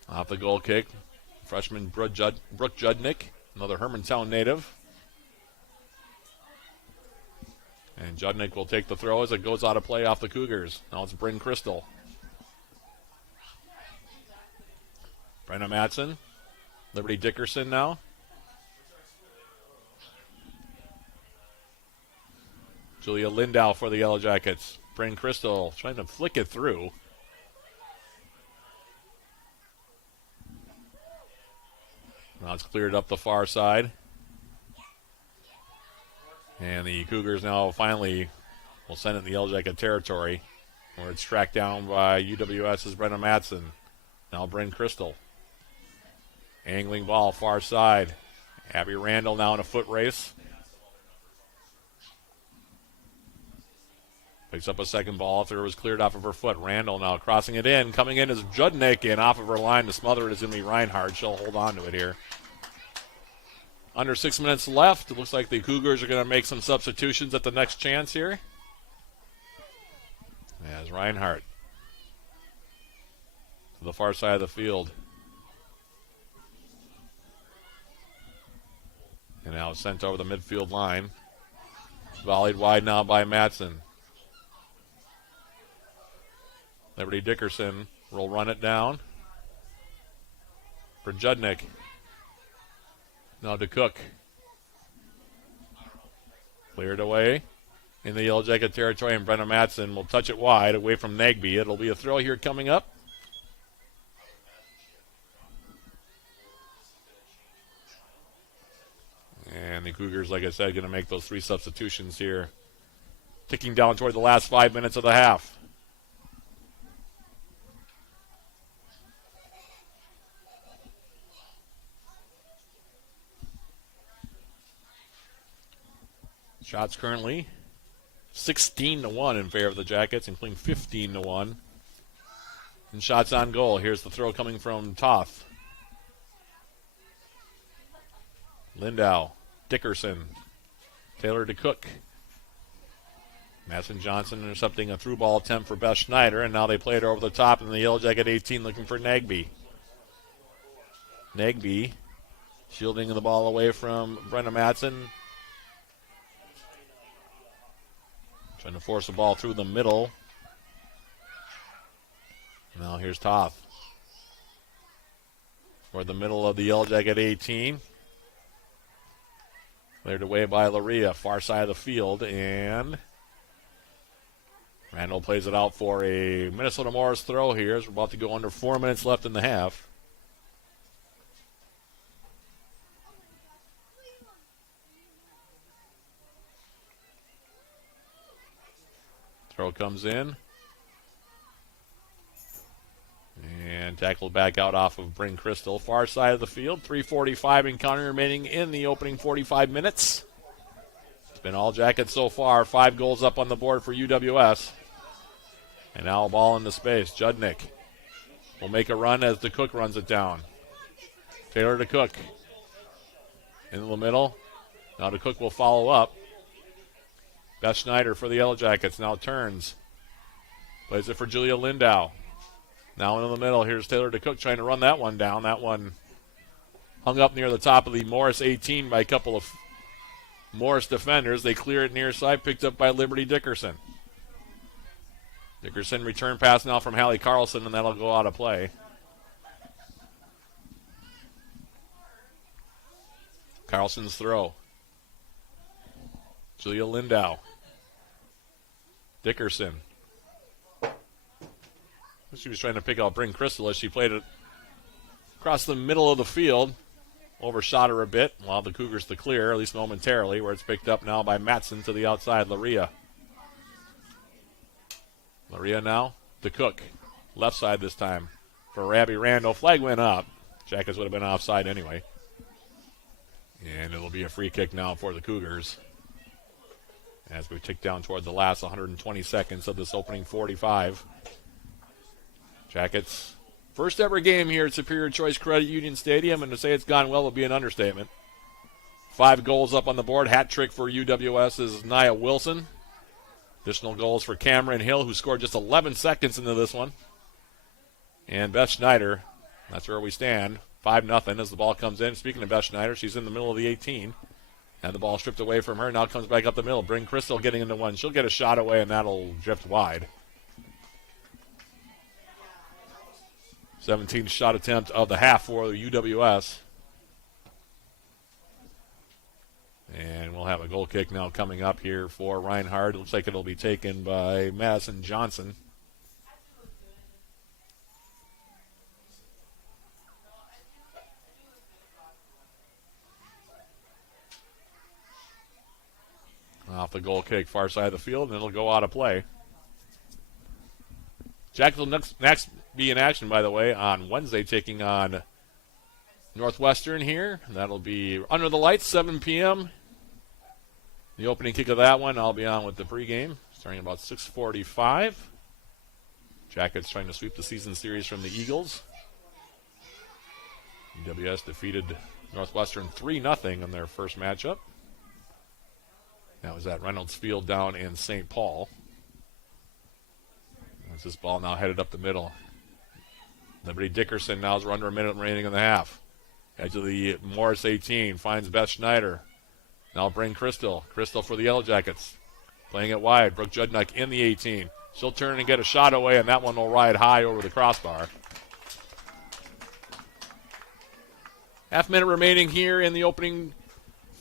Off the goal kick, freshman Brooke Judnick, another Hermantown native. And Judnick will take the throw as it goes out of play off the Cougars. Now it's Bryn Crystal. Brenna Matson. Liberty Dickerson now. Julia Lindau for the Yellow Jackets. Bryn Crystal trying to flick it through. Now it's cleared up the far side. And the Cougars now finally will send it in the Yellow Jacket territory, where it's tracked down by UWS's Brenna Matson. Now Bryn Crystal. Angling ball far side. Abby Randall now in a foot race. Picks up a second ball after it was cleared off of her foot. Randall now crossing it in. Coming in is Judnick, and off of her line to smother it is going to be Reinhardt. She'll hold on to it here. Under 6 minutes left. It looks like the Cougars are going to make some substitutions at the next chance here. As Reinhardt to the far side of the field. And now sent over the midfield line. Volleyed wide now by Matson. Liberty Dickerson will run it down for Judnick. Now to Cook. Cleared away in the Yellow Jacket territory, and Brenna Matson will touch it wide away from Nagby. It'll be a throw here coming up. And the Cougars, like I said, going to make those 3 substitutions here. Ticking down toward the last 5 minutes of the half. Shots currently 16-1 in favor of the Jackets, including 15-1. And shots on goal. Here's the throw coming from Toth. Lindau, Dickerson, Taylor to Cook. Madison Johnson intercepting a through ball attempt for Beth Schneider, and now they play it over the top, and the Yellow Jacket 18 looking for Nagby. Nagby shielding the ball away from Brenna Matson. Trying to force the ball through the middle. Now here's Toth. Toward the middle of the Yellow Jacket 18. Cleared away by Laria, far side of the field, and Randall plays it out for a Minnesota Morris throw here as we're about to go under 4 minutes left in the half. Throw comes in. And tackled back out off of Bryn Crystal. Far side of the field. 3:45 encounter remaining in the opening 45 minutes. It's been all Jackets so far. 5 goals up on the board for UWS. And now a ball into space. Judnick will make a run as the Cook runs it down. Taylor to Cook. In the middle. Now the Cook will follow up. Beth Schneider for the Yellow Jackets now turns. Plays it for Julia Lindau. Now in the middle, here's Taylor to Cook trying to run that one down. That one hung up near the top of the Morris 18 by a couple of Morris defenders. They clear it near side, picked up by Liberty Dickerson. Dickerson return pass now from Hallie Carlson, and that'll go out of play. Carlson's throw. Julia Lindau. Dickerson. She was trying to pick out Bryn Crystal as she played it across the middle of the field. Overshot her a bit. While the Cougars to clear, at least momentarily, where it's picked up now by Matson to the outside. Laria. Laria now to Cook. Left side this time for Rabbi Randall. Flag went up. Jackets would have been offside anyway. And it'll be a free kick now for the Cougars as we tick down toward the last 120 seconds of this opening 45. Jackets, first ever game here at Superior Choice Credit Union Stadium, and to say it's gone well would be an understatement. 5 goals up on the board. Hat trick for UWS's Nia Wilson. Additional goals for Cameron Hill, who scored just 11 seconds into this one. And Beth Schneider, that's where we stand. 5-0 as the ball comes in. Speaking of Beth Schneider, she's in the middle of the 18. And the ball stripped away from her. Now comes back up the middle. Bryn Crystal getting into one. She'll get a shot away, and that'll drift wide. 17th shot attempt of the half for the UWS. And we'll have a goal kick now coming up here for Reinhardt. Looks like it'll be taken by Madison Johnson. Off the goal kick, far side of the field, and it'll go out of play. Jackets will next be in action, by the way, on Wednesday, taking on Northwestern here. That'll be under the lights, 7 p.m. The opening kick of that one, I'll be on with the pregame, starting about 6:45. Jackets trying to sweep the season series from the Eagles. UWS defeated Northwestern 3-0 in their first matchup. That was at Reynolds Field down in St. Paul. As this ball now headed up the middle. Liberty Dickerson now is under a minute remaining in the half. Edge of the Morris 18 finds Beth Schneider. Now bring Crystal. Crystal for the Yellow Jackets. Playing it wide. Brooke Judnick in the 18. She'll turn and get a shot away, and that one will ride high over the crossbar. Half minute remaining here in the opening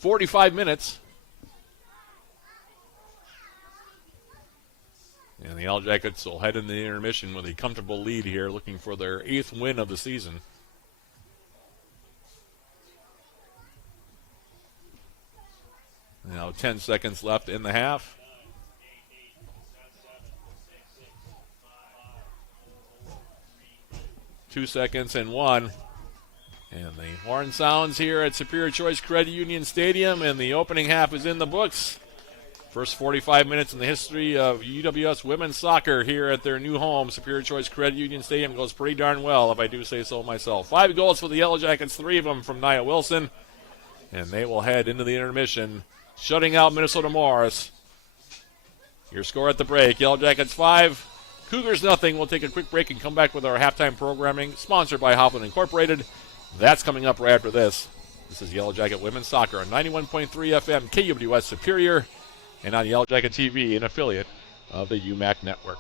45 minutes. And the Yellow Jackets will head in the intermission with a comfortable lead here, looking for their 8th win of the season. Now 10 seconds left in the half. Two seconds and one. And the horn sounds here at Superior Choice Credit Union Stadium, and the opening half is in the books. First 45 minutes in the history of UWS women's soccer here at their new home, Superior Choice Credit Union Stadium, goes pretty darn well, if I do say so myself. 5 goals for the Yellow Jackets, 3 of them from Nia Wilson. And they will head into the intermission, shutting out Minnesota Morris. Your score at the break, Yellow Jackets 5, Cougars nothing. We'll take a quick break and come back with our halftime programming, sponsored by Hovland Incorporated. That's coming up right after this. This is Yellow Jacket Women's Soccer on 91.3 FM, KUWS Superior, and on Yellow Jacket TV, an affiliate of the UMAC Network.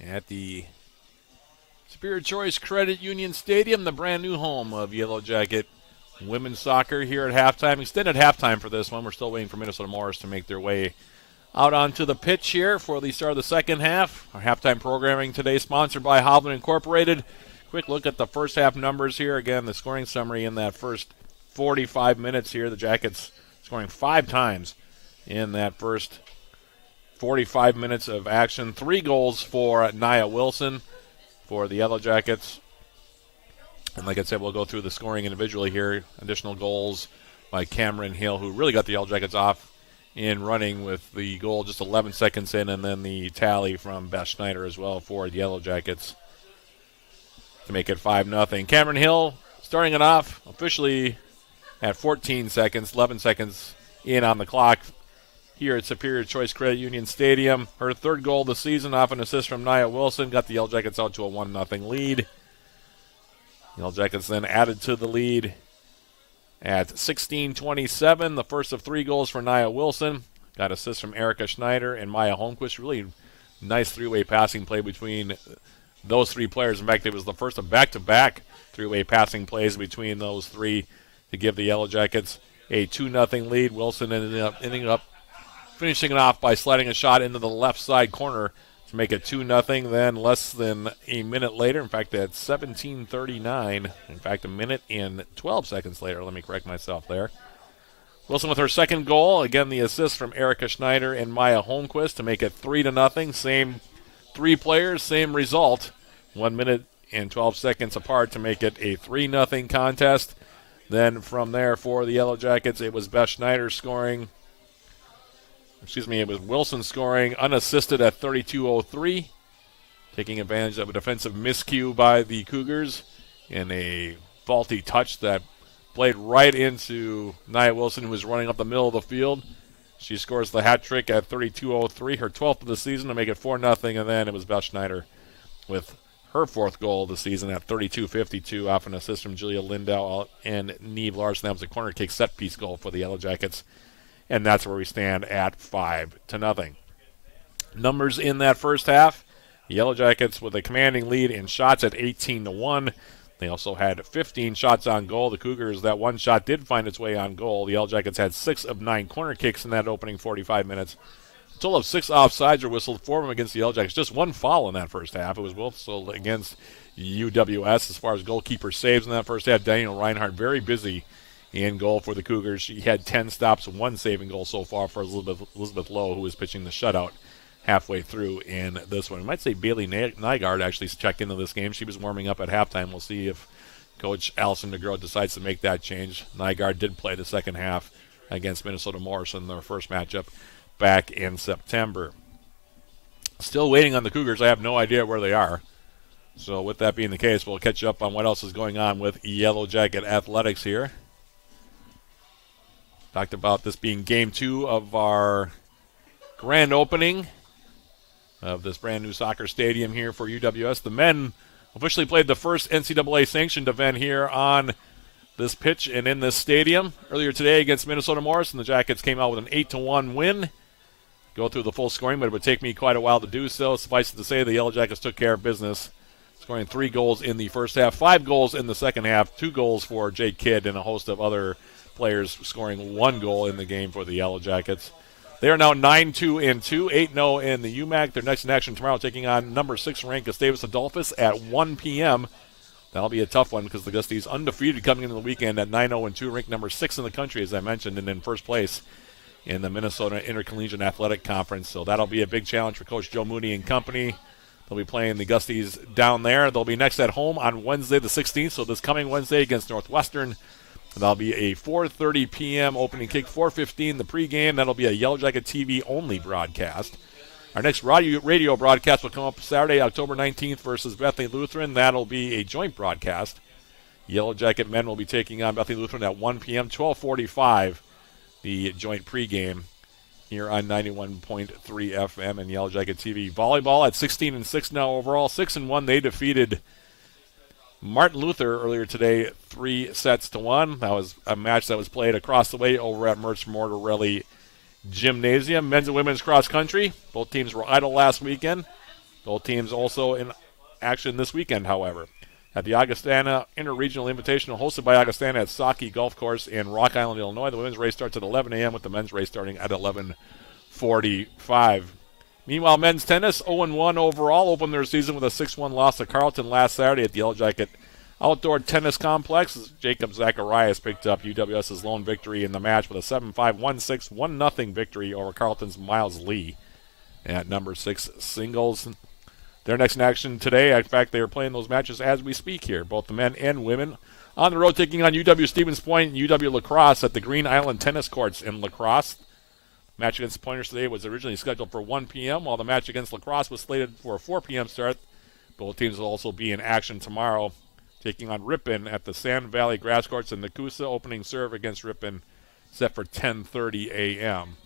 at the Superior Choice Credit Union Stadium, the brand new home of Yellow Jacket women's soccer here at halftime. Extended halftime for this one. We're still waiting for Minnesota Morris to make their way out onto the pitch here for the start of the second half. Our halftime programming today sponsored by Hovland Incorporated. Quick look at the first half numbers here. Again, the scoring summary in that first 45 minutes here. The Jackets scoring 5 times in that first 45 minutes of action. 3 goals for Nia Wilson for the Yellow Jackets. And like I said, we'll go through the scoring individually here. Additional goals by Cameron Hill, who really got the Yellow Jackets off in running with the goal just 11 seconds in, and then the tally from Beth Schneider as well for the Yellow Jackets to make it 5-0. Cameron Hill starting it off officially at 14 seconds, 11 seconds in on the clock here at Superior Choice Credit Union Stadium. Her 3rd goal of the season off an assist from Nia Wilson got the Yellow Jackets out to a 1-0 lead. Yellow Jackets then added to the lead at 16:27. The first of 3 goals for Nia Wilson. Got assists from Erica Schneider and Maya Holmquist. Really nice 3-way passing play between those 3 players. In fact, it was the first of back-to-back 3-way passing plays between those 3 to give the Yellow Jackets a 2-0 lead. Wilson ending up finishing it off by sliding a shot into the left side corner to make it 2-0. Then less than a minute later, in fact, at 17:39, in fact, a minute and 12 seconds later, let me correct myself there. Wilson with her 2nd goal. Again, the assist from Erica Schneider and Maya Holmquist to make it 3-0. Same 3 players, same result. 1 minute and 12 seconds apart to make it a 3-0 contest. Then from there for the Yellow Jackets, it was Beth Schneider scoring. It was Wilson scoring unassisted at 32:03, taking advantage of a defensive miscue by the Cougars in a faulty touch that played right into Nia Wilson, who was running up the middle of the field. She scores the hat trick at 32:03, her 12th of the season to make it 4-0, and then it was Beth Schneider with her 4th goal of the season at 32:52 off an assist from Julia Lindau and Neve Larson. That was a corner kick set piece goal for the Yellow Jackets. And that's where we stand at 5-0. Numbers in that first half. The Yellow Jackets with a commanding lead in shots at 18-1. They also had 15 shots on goal. The Cougars, that one shot did find its way on goal. The Yellow Jackets had 6 of 9 corner kicks in that opening 45 minutes. A total of 6 offsides were whistled for them against the Yellow Jackets. Just 1 foul in that first half. It was whistled against UWS as far as goalkeeper saves in that first half. Daniel Reinhardt very busy in goal for the Cougars. She had 10 stops, 1 saving goal so far for Elizabeth Lowe, who was pitching the shutout halfway through in this one. I might say Bailey Nygaard actually checked into this game. She was warming up at halftime. We'll see if Coach Allison DeGroat decides to make that change. Nygaard did play the second half against Minnesota Morris in their first matchup back in September. Still waiting on the Cougars. I have no idea where they are. So with that being the case, we'll catch you up on what else is going on with Yellow Jacket Athletics here. Talked about this being game 2 of our grand opening of this brand new soccer stadium here for UWS. The men officially played the first NCAA sanctioned event here on this pitch and in this stadium earlier today against Minnesota Morris, and the Jackets came out with an 8-1 win. Go through the full scoring, but it would take me quite a while to do so. Suffice it to say, the Yellow Jackets took care of business, scoring 3 goals in the first half, 5 goals in the second half, 2 goals for Jake Kidd, and a host of other players scoring 1 goal in the game for the Yellow Jackets. They are now 9-2-2, 8-0 in the UMAC. Their next in action tomorrow, taking on number 6 ranked Gustavus Adolphus at 1 p.m. That'll be a tough one because the Gusties undefeated coming into the weekend at 9-0-2, ranked number 6 in the country, as I mentioned, and in first place in the Minnesota Intercollegiate Athletic Conference. So that'll be a big challenge for Coach Joe Mooney and company. They'll be playing the Gusties down there. They'll be next at home on Wednesday the 16th, so this coming Wednesday against Northwestern. That'll be a 4:30 p.m. opening kick, 4:15 the pregame. That'll be a Yellow Jacket TV only broadcast. Our next radio broadcast will come up Saturday, October 19th versus Bethany Lutheran. That'll be a joint broadcast. Yellow Jacket men will be taking on Bethany Lutheran at 1 p.m., 12:45 the joint pregame here on 91.3 FM and Yellow Jacket TV. Volleyball at 16-6 now overall, 6-1. They defeated Martin Luther earlier today, 3-1. That was a match that was played across the way over at Mertz Mortarelli Gymnasium. Men's and women's cross country. Both teams were idle last weekend. Both teams also in action this weekend, however. At the Augustana Interregional Invitational, hosted by Augustana at Saukey Golf Course in Rock Island, Illinois. The women's race starts at 11 a.m. with the men's race starting at 11:45. Meanwhile, men's tennis 0-1 overall opened their season with a 6-1 loss to Carleton last Saturday at the Yellow Jacket Outdoor Tennis Complex. Jacob Zacharias picked up UWS's lone victory in the match with a 7-5, 1-6, 1-0 victory over Carleton's Miles Lee at number 6 singles. Their next in action today, in fact, they are playing those matches as we speak here, both the men and women. On the road, taking on UW Stevens Point and UW La Crosse at the Green Island Tennis Courts in La Crosse. Match against the Pointers today was originally scheduled for 1 p.m., while the match against La Crosse was slated for a 4 p.m. start. Both teams will also be in action tomorrow, taking on Ripon at the Sand Valley Grass Courts in Nakusa. Opening serve against Ripon set for 10:30 a.m.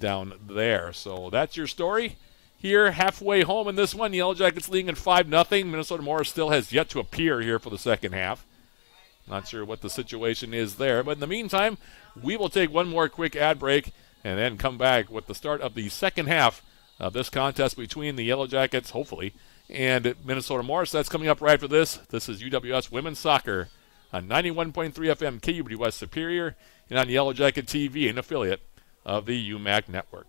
down there. So that's your story. Here, halfway home in this one, the Yellow Jackets leading at 5-0. Minnesota Morris still has yet to appear here for the second half. Not sure what the situation is there. But in the meantime, we will take one more quick ad break and then come back with the start of the second half of this contest between the Yellow Jackets, hopefully, and Minnesota Morris. That's coming up right after this. This is UWS Women's Soccer on 91.3 FM KUBD West Superior and on Yellow Jacket TV, an affiliate of the UMAC Network.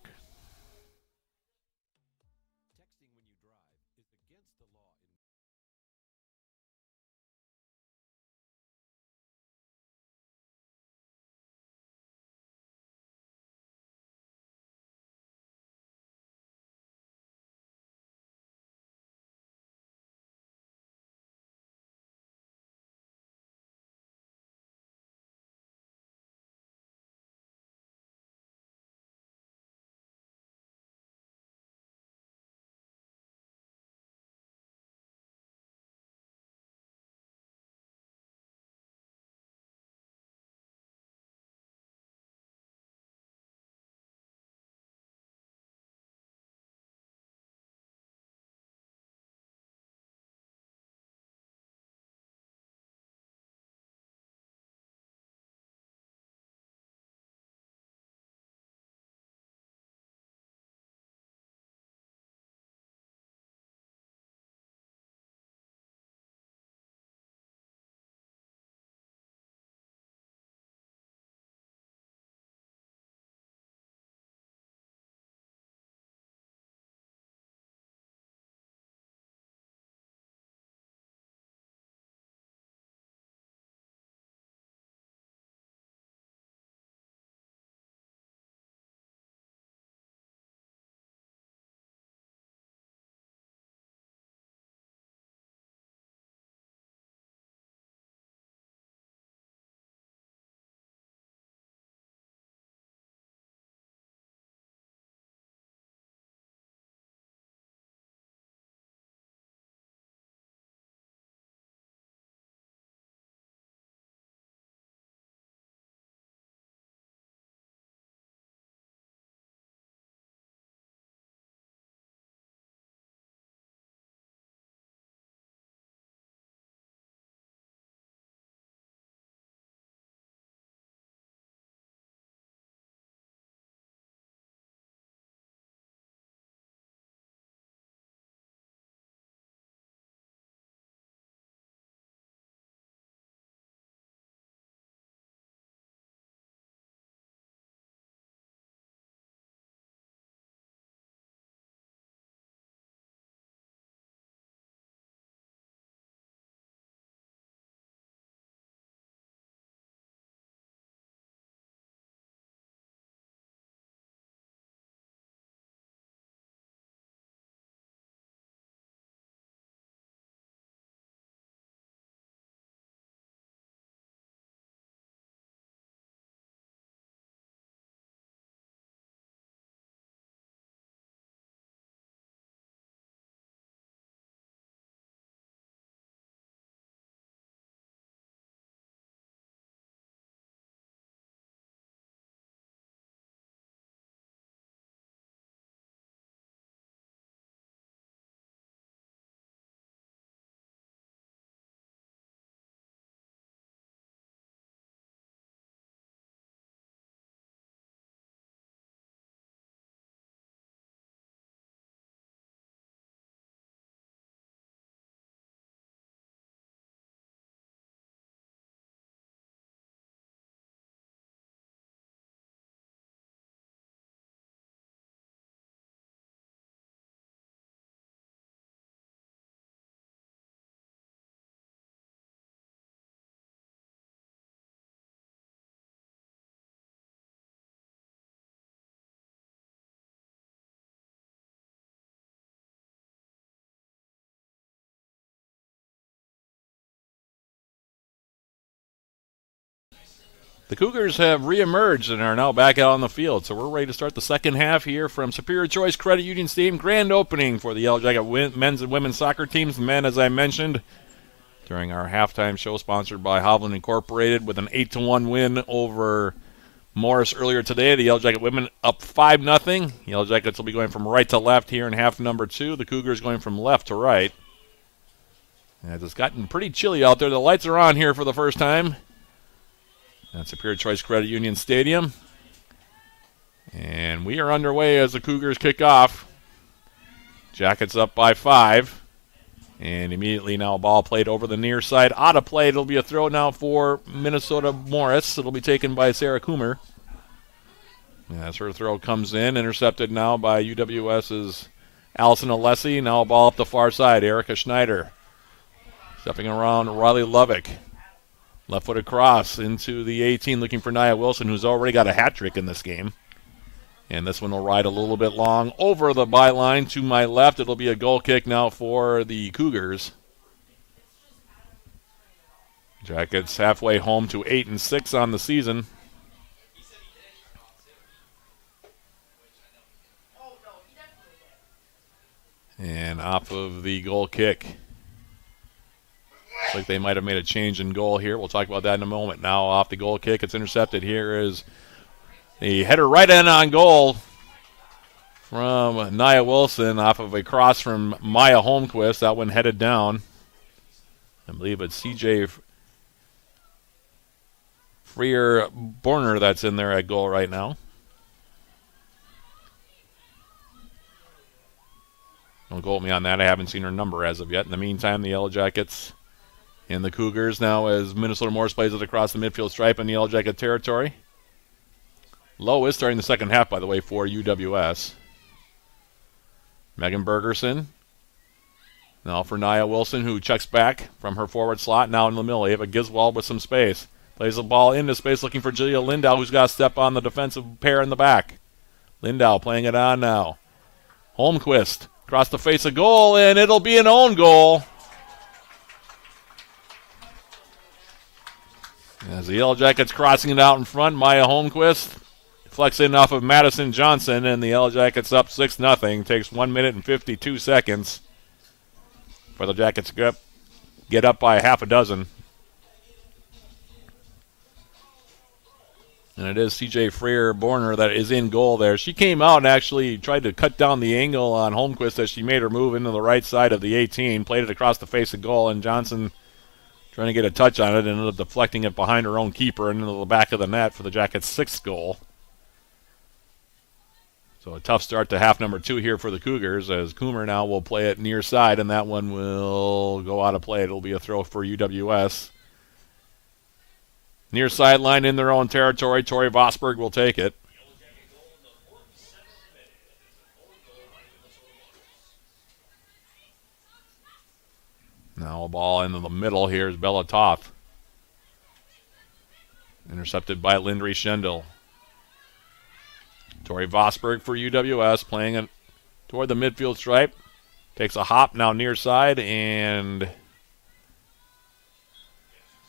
The Cougars have reemerged and are now back out on the field. So we're ready to start the second half here from Superior Choice Credit Union Stadium. Grand opening for the Yellow Jacket men's and women's soccer teams. The men, as I mentioned, during our halftime show sponsored by Hovland Incorporated with an 8-1 win over Morris earlier today. The Yellow Jacket women up 5-0. Yellow Jackets will be going from right to left here in half number 2. The Cougars going from left to right. As it's gotten pretty chilly out there. The lights are on here for the first time at Superior Choice Credit Union Stadium. And we are underway as the Cougars kick off. Jackets up by 5. And immediately now a ball played over the near side. Out of play. It'll be a throw now for Minnesota Morris. It'll be taken by Sarah Coomer. As her throw comes in, intercepted now by UWS's Allison Alessi. Now a ball up the far side. Erica Schneider stepping around Riley Lovick. Left-footed cross into the 18, looking for Nia Wilson, who's already got a hat trick in this game. And this one will ride a little bit long over the byline to my left. It'll be a goal kick now for the Cougars. Jackets halfway home to 8-6 on the season. And off of the goal kick. Looks like they might have made a change in goal here. We'll talk about that in a moment. Now off the goal kick, it's intercepted. Here is the header right in on goal from Nia Wilson off of a cross from Maya Holmquist. That one headed down. I believe it's CJ Freer-Borner that's in there at goal right now. Don't quote me on that. I haven't seen her number as of yet. In the meantime, the Yellow Jackets and the Cougars now as Minnesota Morris plays it across the midfield stripe in the Yellow Jacket territory. Low is starting the second half, by the way, for UWS. Megan Bergerson. Now for Nia Wilson, who checks back from her forward slot. Now in the middle, Ava Giswald with some space. Plays the ball into space looking for Julia Lindow, who's got to step on the defensive pair in the back. Lindow playing it on now. Holmquist across the face of goal, and it'll be an own goal. As the Yellow Jackets crossing it out in front, Maya Holmquist deflects in off of Madison Johnson, and the Yellow Jackets up 6-0. Takes 1 minute and 52 seconds for the Jackets to get up by half a dozen. And it is C.J. Freer-Borner that is in goal there. She came out and actually tried to cut down the angle on Holmquist as she made her move into the right side of the 18, played it across the face of goal, and Johnson trying to get a touch on it, ended up deflecting it behind her own keeper and into the back of the net for the Jackets' 6th goal. So a tough start to half number 2 here for the Cougars as Coomer now will play it near side, and that one will go out of play. It'll be a throw for UWS. Near sideline in their own territory. Tori Vosberg will take it. Now a ball into the middle. Here's Bella Toth. Intercepted by Lindry Schendel. Tori Vosberg for UWS playing it toward the midfield stripe. Takes a hop now near side, and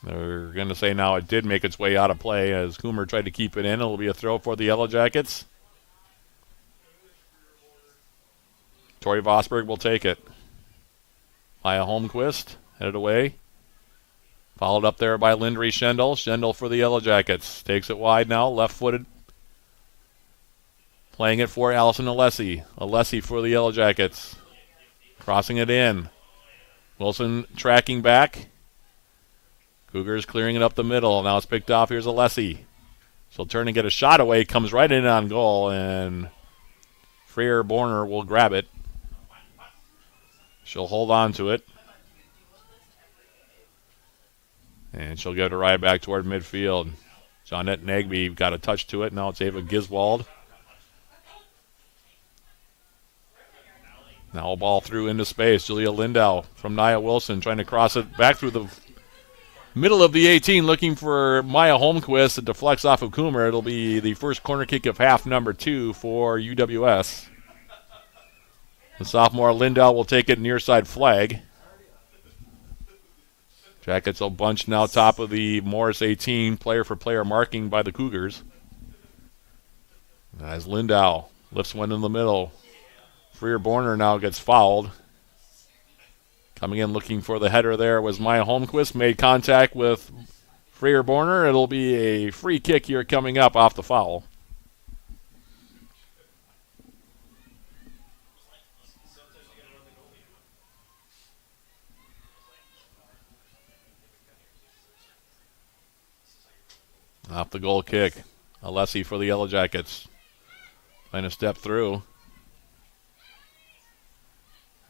they're going to say now it did make its way out of play as Coomer tried to keep it in. It'll be a throw for the Yellow Jackets. Tori Vosberg will take it. Maya Holmquist headed away. Followed up there by Lindry Schendel. Schendel for the Yellow Jackets. Takes it wide now, left-footed. Playing it for Allison Alessi. Alessi for the Yellow Jackets. Crossing it in. Wilson tracking back. Cougars clearing it up the middle. Now it's picked off. Here's Alessi. She'll turn and get a shot away. Comes right in on goal, and Freer-Borner will grab it. She'll hold on to it. And she'll get it right back toward midfield. Jeanette Nagby got a touch to it. Now it's Ava Giswald. Now a ball through into space. Julia Lindow from Nia Wilson trying to cross it back through the middle of the 18 looking for Maya Holmquist. It deflects off of Coomer. It'll be the first corner kick of half number 2 for UWS. The sophomore Lindow will take it near side flag. Jackets a bunch now top of the Morris 18 player-for-player marking by the Cougars. As Lindau lifts one in the middle. Freer-Borner now gets fouled. Coming in looking for the header there was Maya Holmquist. Made contact with Freer-Borner. It'll be a free kick here coming up off the foul. Off the goal kick. Alessi for the Yellow Jackets. Trying to step through.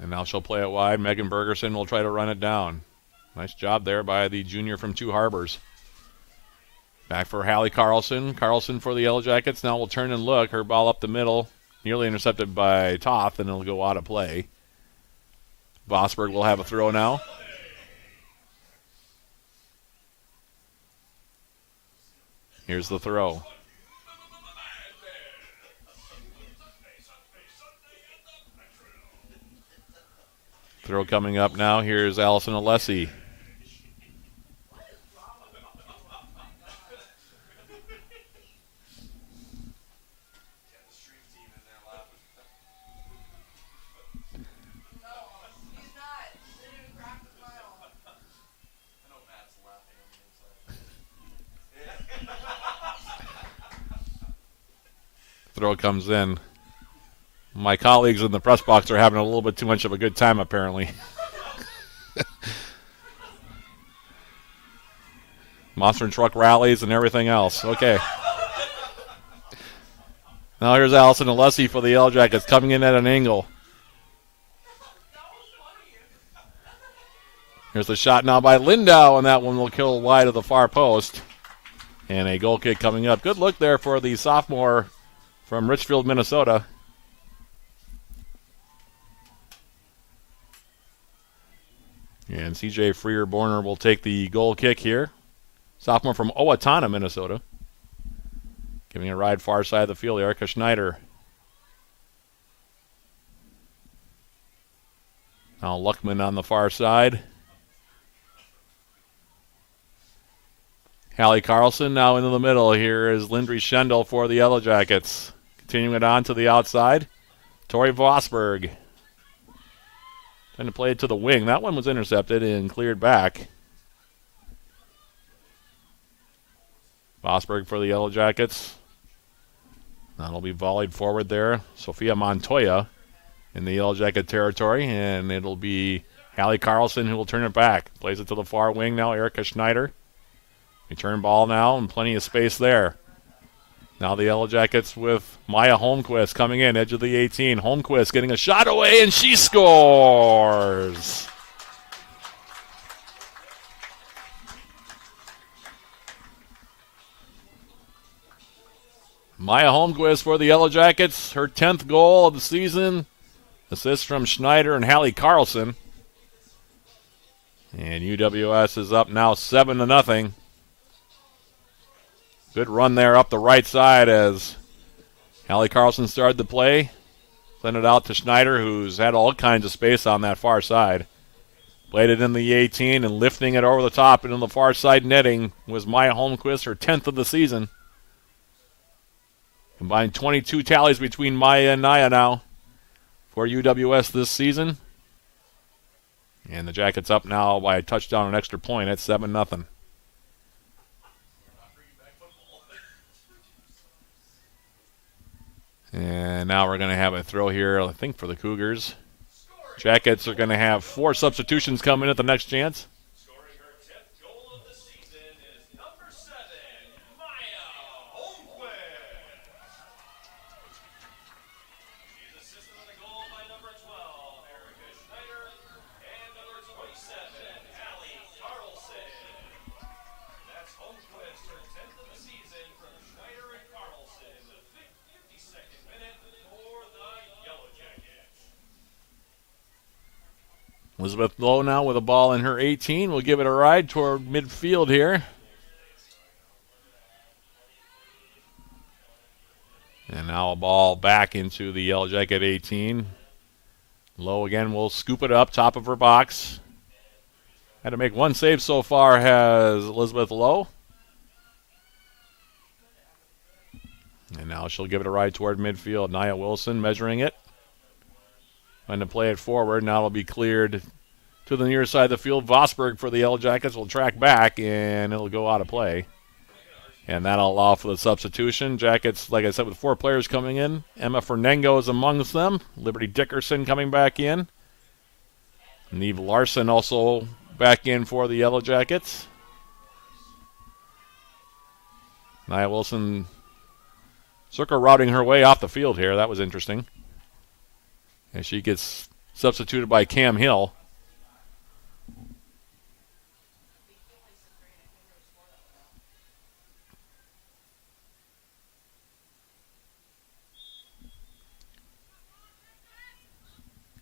And now she'll play it wide. Megan Bergerson will try to run it down. Nice job there by the junior from Two Harbors. Back for Hallie Carlson. Carlson for the Yellow Jackets. Now will turn and look. Her ball up the middle. Nearly intercepted by Toth, and it'll go out of play. Vosberg will have a throw now. Here's the throw. Throw coming up now. Here's Allison Alessi. Throw comes in. My colleagues in the press box are having a little bit too much of a good time, apparently. Monster truck rallies and everything else. Okay. Now here's Allison Alessi for the Yellow Jackets coming in at an angle. Here's the shot now by Lindau, and that one will kill wide of the far post. And a goal kick coming up. Good look there for the sophomore from Richfield, Minnesota. And CJ Freer-Borner will take the goal kick here. Sophomore from Owatonna, Minnesota. Giving a ride far side of the field, Erica Schneider. Now Luckman on the far side. Hallie Carlson now into the middle. Here is Lindry Schendel for the Yellow Jackets. Continuing it on to the outside. Tori Vosberg. Trying to play it to the wing. That one was intercepted and cleared back. Vosberg for the Yellow Jackets. That'll be volleyed forward there. Sophia Montoya in the Yellow Jacket territory. And it'll be Hallie Carlson who will turn it back. Plays it to the far wing now. Erica Schneider. Return ball now and plenty of space there. Now the Yellow Jackets with Maya Holmquist coming in, edge of the 18. Holmquist getting a shot away, and she scores. Maya Holmquist for the Yellow Jackets, her 10th goal of the season. Assist from Schneider and Hallie Carlson. And UWS is up now 7-0. Good run there up the right side as Hallie Carlson started the play. Sent it out to Schneider, who's had all kinds of space on that far side. Played it in the 18 and lifting it over the top into the far side netting was Maya Holmquist, her 10th of the season. Combined 22 tallies between Maya and Naya now for UWS this season. And the Jackets up now by a touchdown and extra point at 7-0. And now we're going to have a throw here, I think, for the Cougars. Jackets are going to have 4 substitutions coming at the next chance. Scoring her 10th goal of the season is number 7, Maya Holmquist. She's assisted on the goal by number 12, Erica Schneider, and number 27, Hallie Carlson. That's Holmquist, her 10th of the season from Schneider and Carlson. The 52nd minute for the Yellow Jackets. Elizabeth Lowe now with a ball in her 18. We'll give it a ride toward midfield here. And now a ball back into the Yellow Jacket 18. Lowe again will scoop it up, top of her box. Had to make one save so far has Elizabeth Lowe. And now she'll give it a ride toward midfield. Nia Wilson measuring it. Trying to play it forward. Now it'll be cleared to the near side of the field. Vosberg for the Yellow Jackets will track back, and it'll go out of play. And that'll allow for the substitution. Jackets, like I said, with 4 players coming in. Emma Fernengo is amongst them. Liberty Dickerson coming back in. Neve Larson also back in for the Yellow Jackets. Nia Wilson circle routing her way off the field here. That was interesting. And she gets substituted by Cam Hill.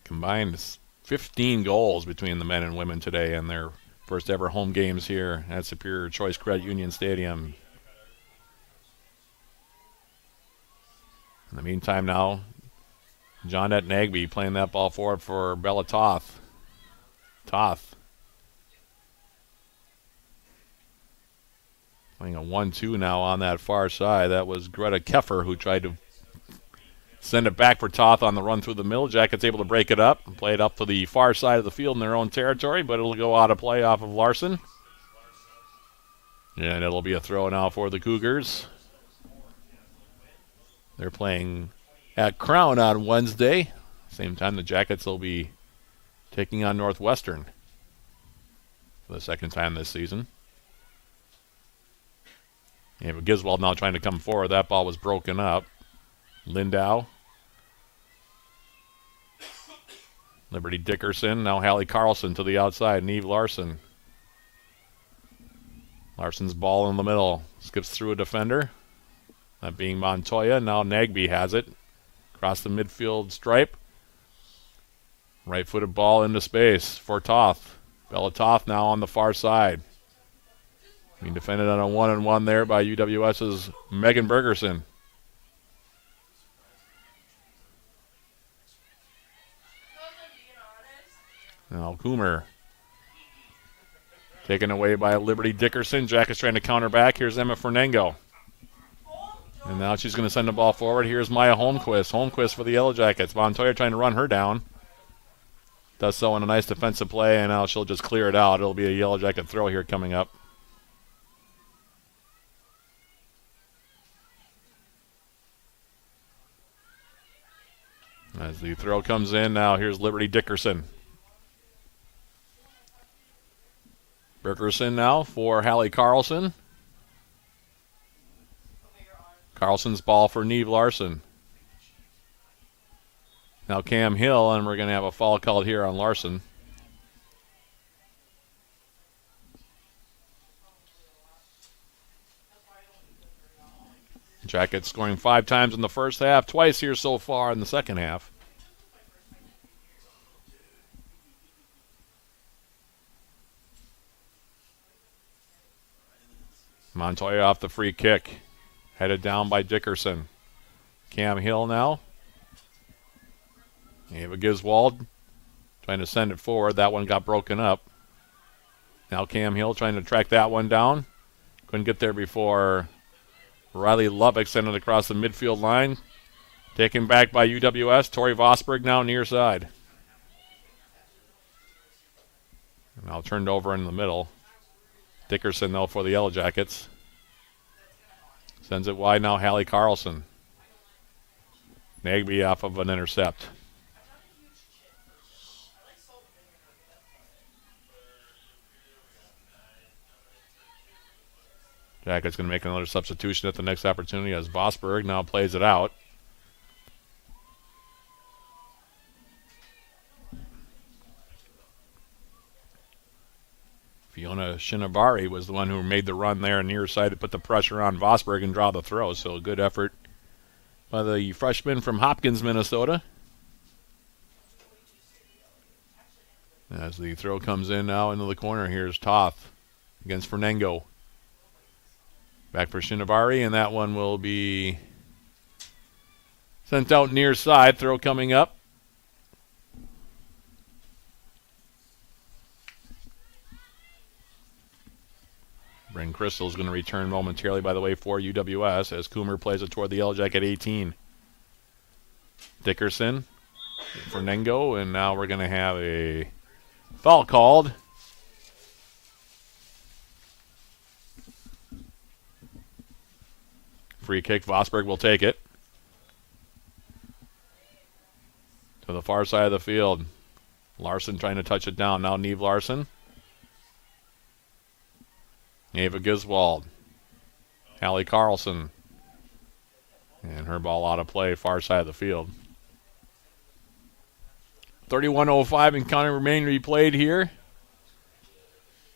Combined 15 goals between the men and women today in their first ever home games here at Superior Choice Credit Union Stadium. In the meantime now, Johnette Nagby playing that ball forward for Bella Toth. Toth playing a 1-2 now on that far side. That was Greta Keffer who tried to send it back for Toth on the run through the middle. Jackets able to break it up and play it up to the far side of the field in their own territory, but it'll go out of play off of Larson. And it'll be a throw now for the Cougars. They're playing at Crown on Wednesday. Same time the Jackets will be taking on Northwestern for the second time this season. Yeah, but Giswald now trying to come forward. That ball was broken up. Lindau. Liberty Dickerson. Now Hallie Carlson to the outside. Neve Larson. Larson's ball in the middle. Skips through a defender. That being Montoya. Now Nagby has it. Across the midfield stripe. Right-footed ball into space for Toth. Bella Toth now on the far side. Being defended on a 1-on-1 there by UWS's Megan Bergerson. Now Coomer taken away by Liberty Dickerson. Jackets trying to counter back. Here's Emma Fernengo. And now she's going to send the ball forward. Here's Maya Holmquist. Holmquist for the Yellow Jackets. Montoya trying to run her down. Does so in a nice defensive play, and now she'll just clear it out. It'll be a Yellow Jacket throw here coming up. As the throw comes in, now here's Liberty Dickerson. Bergerson now for Hallie Carlson. Carlson's ball for Neve Larson. Now Cam Hill, and we're going to have a foul called here on Larson. Jackets scoring 5 times in the first half, twice here so far in the second half. Montoya off the free kick. Headed down by Dickerson. Cam Hill now. Ava Giswald trying to send it forward. That one got broken up. Now Cam Hill trying to track that one down. Couldn't get there before Riley Lubbock sent it across the midfield line. Taken back by UWS. Tori Vosberg now near side. Now turned over in the middle. Dickerson, though, for the Yellow Jackets. Sends it wide now, Hallie Carlson. Nagby off of an intercept. Jackets going to make another substitution at the next opportunity as Vosberg now plays it out. Fiona Shinabari was the one who made the run there near side to put the pressure on Vosberg and draw the throw. So a good effort by the freshman from Hopkins, Minnesota. As the throw comes in now into the corner, here's Toth against Fernengo. Back for Shinabari, and that one will be sent out near side. Throw coming up. Crystal is going to return momentarily, by the way, for UWS as Coomer plays it toward the Yellow Jacket 18. Dickerson, Fernengo, and now we're going to have a foul called. Free kick, Vosberg will take it. To the far side of the field. Larson trying to touch it down. Now Neve Larson. Ava Giswald. Hallie Carlson. And her ball out of play, far side of the field. 31:05 and counting remaining to be played here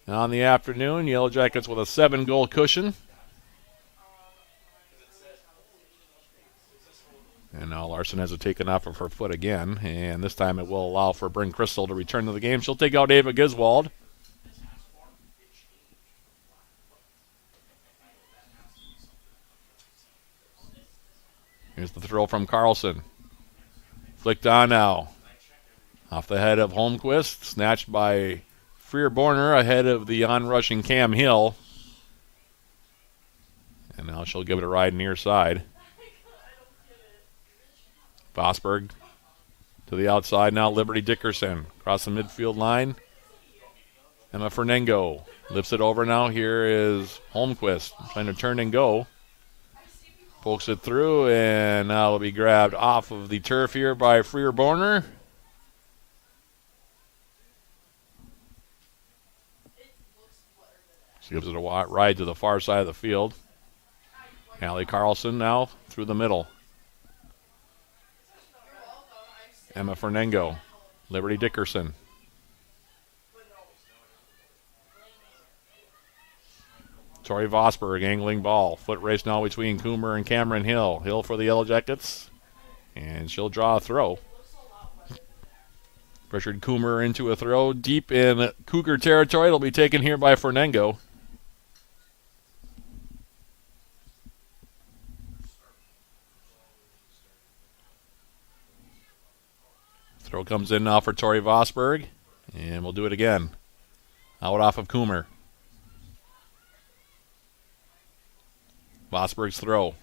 on the afternoon. Yellow Jackets with a 7-goal cushion. And now Larson has it taken off of her foot again. And this time it will allow for Bryn Crystal to return to the game. She'll take out Ava Giswald. Here's the throw from Carlson. Flicked on now. Off the head of Holmquist. Snatched by Freer-Borner ahead of the on-rushing Cam Hill. And now she'll give it a ride near side. Vosberg to the outside now. Liberty Dickerson across the midfield line. Emma Fernengo lifts it over now. Here is Holmquist trying to turn and go. Pokes it through, and now it'll be grabbed off of the turf here by Freer-Borner. She gives it a ride to the far side of the field. Hallie Carlson now through the middle. Emma Fernengo, Liberty Dickerson. Tori Vosberg angling ball. Foot race now between Coomer and Cameron Hill. Hill for the Yellow Jackets. And she'll draw a throw. Pressured Coomer into a throw deep in Cougar territory. It'll be taken here by Fernengo. Throw comes in now for Tori Vosberg. And we'll do it again. Out off of Coomer. Vosberg's throw.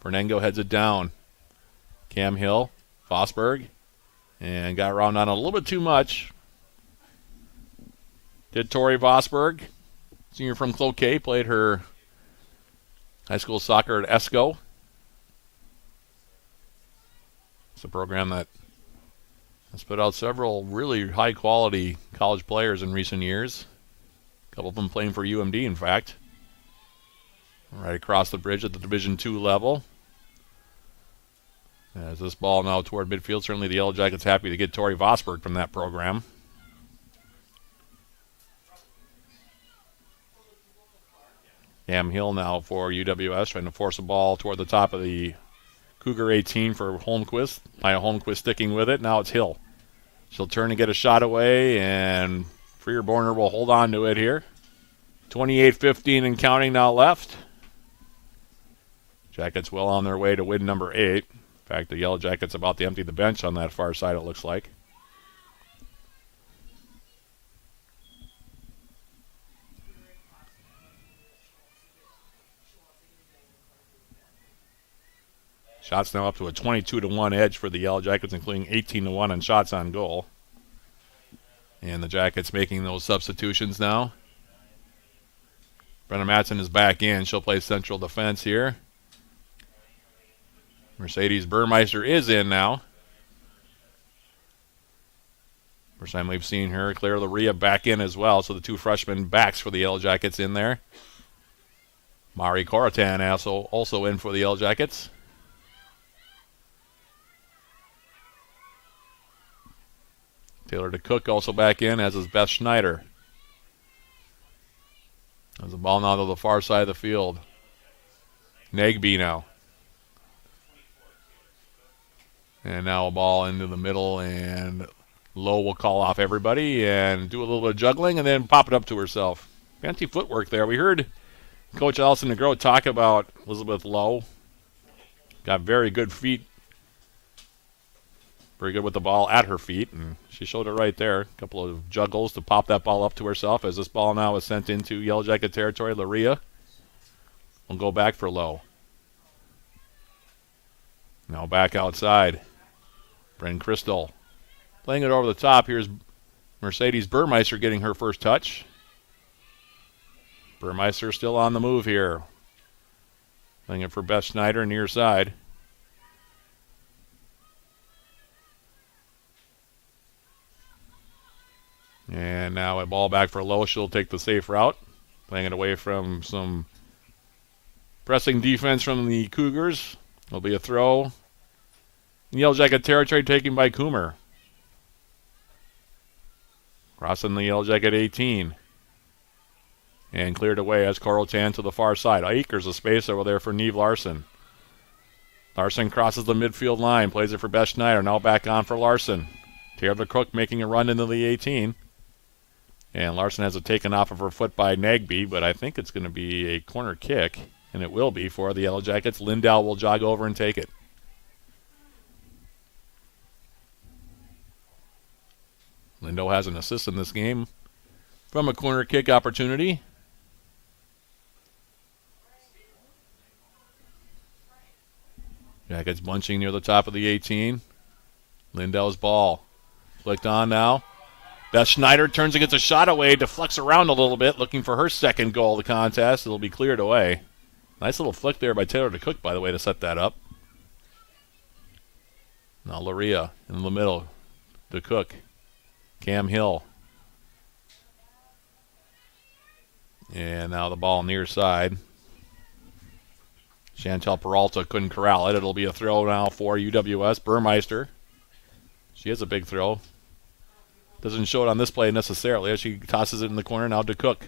Fernengo heads it down. Cam Hill. Vosberg. And got around on a little bit too much. Did Tori Vosberg. Senior from Cloquet. Played her high school soccer at ESCO. It's a program that has put out several really high-quality college players in recent years. A couple of them playing for UMD, in fact. Right across the bridge at the Division II level. As this ball now toward midfield, certainly the Yellow Jackets happy to get Tori Vosberg from that program. Cam Hill now for UWS, trying to force a ball toward the top of the Cougar 18 for Holmquist. Maya Holmquist sticking with it. Now it's Hill. She'll turn and get a shot away, and Freer-Borner will hold on to it here. 28-15 and counting now left. Jackets well on their way to win number 8. In fact, the Yellow Jackets about to empty the bench on that far side, it looks like. Shots now up to a 22-1 edge for the Yellow Jackets, including 18-1 on shots on goal. And the Jackets making those substitutions now. Brenna Matson is back in. She'll play central defense here. Mercedes Burmeister is in now. First time we've seen her. Claire Laria back in as well. So the two freshman backs for the Yellow Jackets in there. Mari Corritan also in for the Yellow Jackets. Taylor DeCook also back in, as is Beth Schneider. There's a ball now to the far side of the field. Nagby now. And now a ball into the middle, and Lowe will call off everybody and do a little bit of juggling and then pop it up to herself. Fancy footwork there. We heard Coach Allison DeGroat talk about Elizabeth Lowe. Got very good feet. very good with the ball at her feet, and she showed it right there. A couple of juggles to pop that ball up to herself as this ball now is sent into Yellow Jacket territory. Laria will go back for low. Now back outside. Bryn Crystal playing it over the top. Here's Mercedes Burmeister getting her first touch. Burmeister still on the move here. Playing it for Beth Schneider near side. And now a ball back for Lowe. She'll take the safe route. Playing it away from some pressing defense from the Cougars. It'll be a throw. Yellow Jacket territory taken by Coomer. Crossing the Yellow Jacket 18. And cleared away as Carlton to the far side. Acres of space over there for Neve Larson. Larson crosses the midfield line. Plays it for Beth Schneider. Now back on for Larson. Taylor Cook making a run into the 18. And Larson has it taken off of her foot by Nagby, but I think it's going to be a corner kick, and it will be for the Yellow Jackets. Lindau will jog over and take it. Lindau has an assist in this game from a corner kick opportunity. Jackets bunching near the top of the 18. Lindau's ball flicked on now. Beth Schneider turns and gets a shot away, deflects around a little bit, looking for her second goal of the contest. It'll be cleared away. Nice little flick there by Taylor DeCook, by the way, to set that up. Now Laria in the middle. DeCook. Cam Hill. And now the ball near side. Chantel Peralta couldn't corral it. It'll be a throw now for UWS. Burmeister. She has a big throw. Doesn't show it on this play necessarily as she tosses it in the corner. Now DeCook.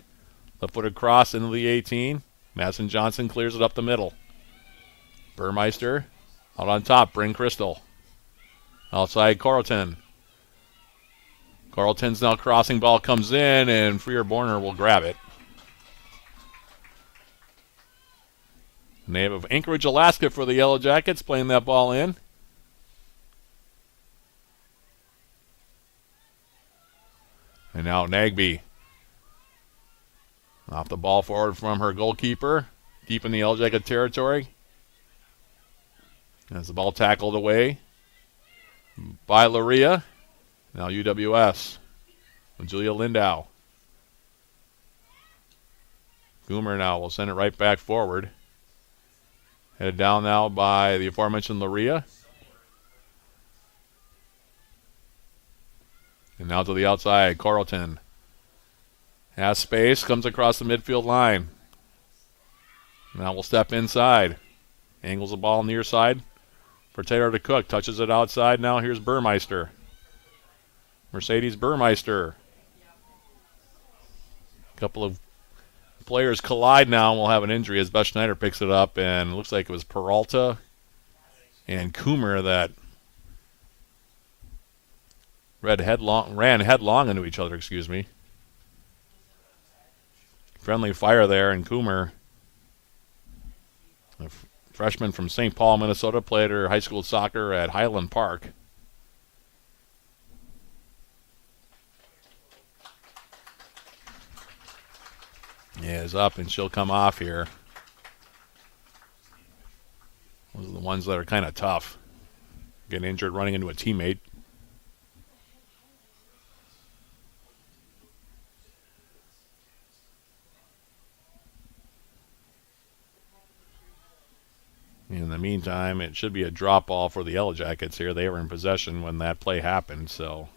Left-footed cross into the 18. Madison Johnson clears it up the middle. Burmeister out on top. Bryn Crystal. Outside Carlton. Carlton's now crossing. Ball comes in, and Freer Borner will grab it. Name of Anchorage, Alaska for the Yellow Jackets, playing that ball in. And now Nagby. Off the ball forward from her goalkeeper. Deep in the Yellow Jacket territory. As the ball tackled away by Laria. Now UWS. With Julia Lindau. Goomer now will send it right back forward. Headed down now by the aforementioned Laria. And now to the outside, Carlton. Has space, comes across the midfield line. Now we'll step inside. Angles the ball near side for Taylor DeCook. Touches it outside. Now here's Burmeister. Mercedes Burmeister. A couple of players collide now and we'll have an injury as Beth Schneider picks it up, and it looks like it was Peralta and Coomer that ran headlong into each other, Friendly fire there, and Coomer, a freshman from St. Paul, Minnesota, played her high school soccer at Highland Park. Is up, and she'll come off here. Those are the ones that are kind of tough. Getting injured running into a teammate. In the meantime, it should be a drop ball for the Yellow Jackets here. They were in possession when that play happened, so...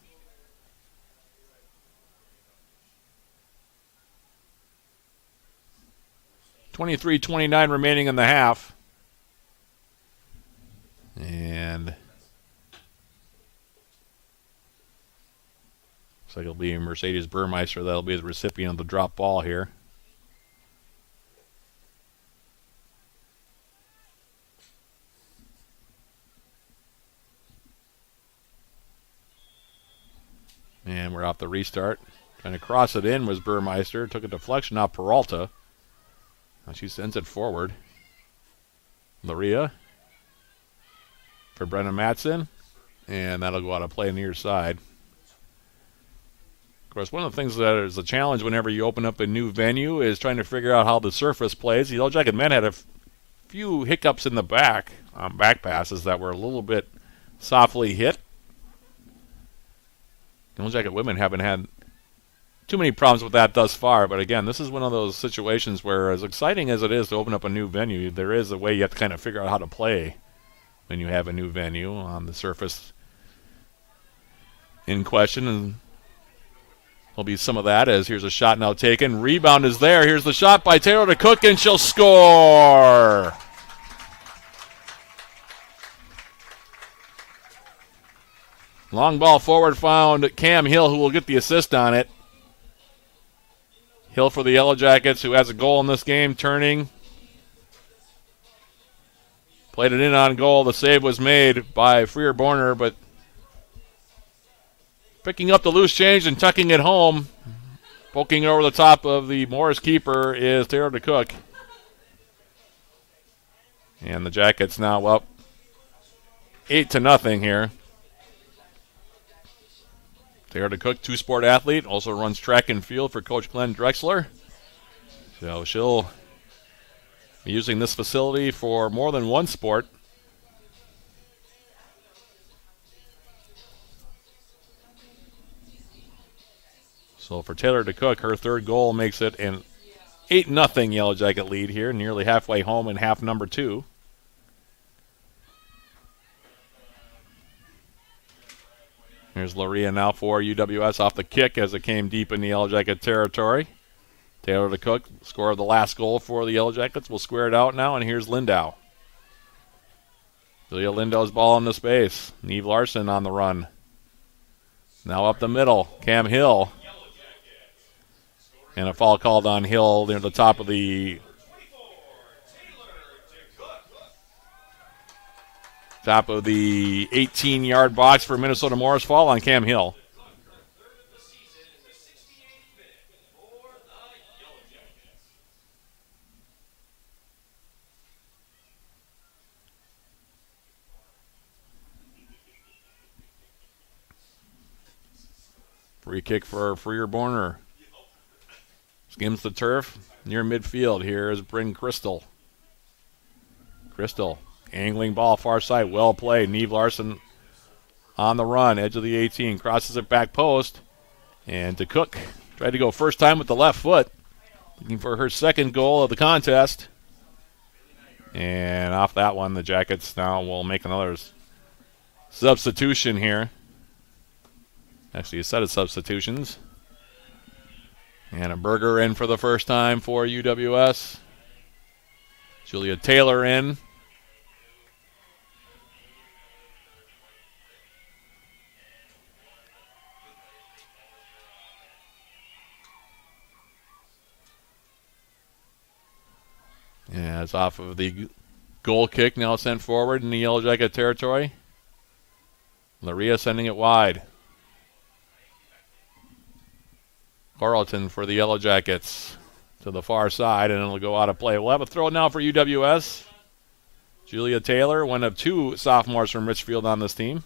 .23-29 remaining in the half. And looks like it'll be Mercedes Burmeister that'll be the recipient of the drop ball here. And we're off the restart. Trying to cross it in was Burmeister. Took a deflection off Peralta. Now she sends it forward. Laria for Brenna Matson. And that'll go out of play near side. Of course, one of the things that is a challenge whenever you open up a new venue is trying to figure out how the surface plays. The Yellow Jacket men had a few hiccups in the back on back passes that were a little bit softly hit. The Yellow Jacket women haven't had too many problems with that thus far, but again, this is one of those situations where, as exciting as it is to open up a new venue, there is a way you have to kind of figure out how to play when you have a new venue on the surface in question. And there'll be some of that as here's a shot now taken. Rebound is there. Here's the shot by Taylor DeCook, and she'll score. Long ball forward found Cam Hill, who will get the assist on it. Hill for the Yellow Jackets, who has a goal in this game, turning. Played it in on goal. The save was made by Freer Borner, but picking up the loose change and tucking it home, poking over the top of the Morris keeper is Taylor DeCook. And the Jackets now up 8-0 here. Taylor DeCook, two-sport athlete, also runs track and field for Coach Glenn Drexler. So she'll be using this facility for more than one sport. So for Taylor DeCook, her third goal makes it an 8-0 Yellow Jacket lead here, nearly halfway home in half number 2. Here's Laria now for UWS off the kick as it came deep in the Yellow Jacket territory. Taylor DeCook scored the last goal for the Yellow Jackets. We'll square it out now, and here's Lindau. Julia Lindau's ball into space. Neve Larson on the run. Now up the middle, Cam Hill. And a foul called on Hill near the top of the top of the 18-yard box for Minnesota Morris. Fall on Cam Hill. Free kick for Freer Borner. Skims the turf near midfield. Here is Bryn Crystal. Crystal, angling ball far side, well played. Neve Larson on the run, edge of the 18, crosses it back post. And DeCook tried to go first time with the left foot, looking for her second goal of the contest. And off that one, the Jackets now will make another substitution here. Actually, a set of substitutions. And a Berger in for the first time for UWS. Julia Taylor in. Yeah, it's off of the goal kick, now sent forward in the Yellow Jacket territory. Laria sending it wide. Carlton for the Yellow Jackets to the far side, and it'll go out of play. We'll have a throw now for UWS. Julia Taylor, one of two sophomores from Richfield on this team.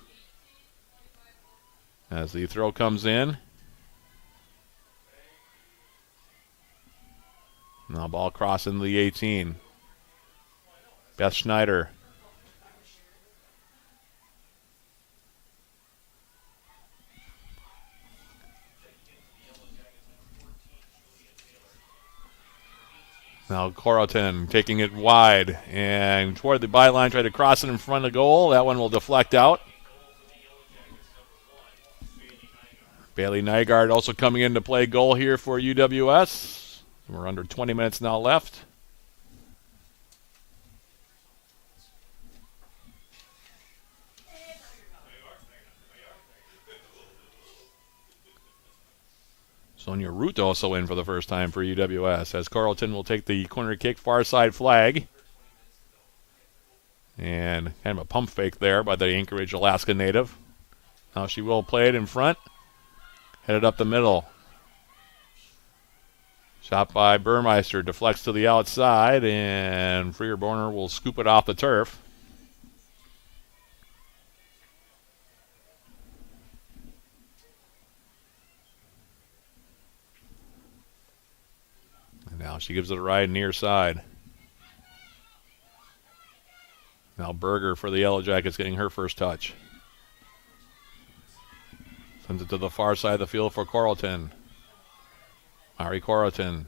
As the throw comes in. Now ball crossing the 18. Beth Schneider. Now Corotin taking it wide and toward the byline, try to cross it in front of goal. That one will deflect out. Bailey Nygaard also coming in to play goal here for UWS. We're under 20 minutes now left. Sonia Root also in for the first time for UWS as Carlton will take the corner kick, far side flag. And kind of a pump fake there by the Anchorage, Alaska native. Now she will play it in front. Headed up the middle. Shot by Burmeister, deflects to the outside, and Freer Borner will scoop it off the turf. Now she gives it a ride near side. Now Berger for the Yellow Jackets getting her first touch. Sends it to the far side of the field for Carlton. Ari Carlton.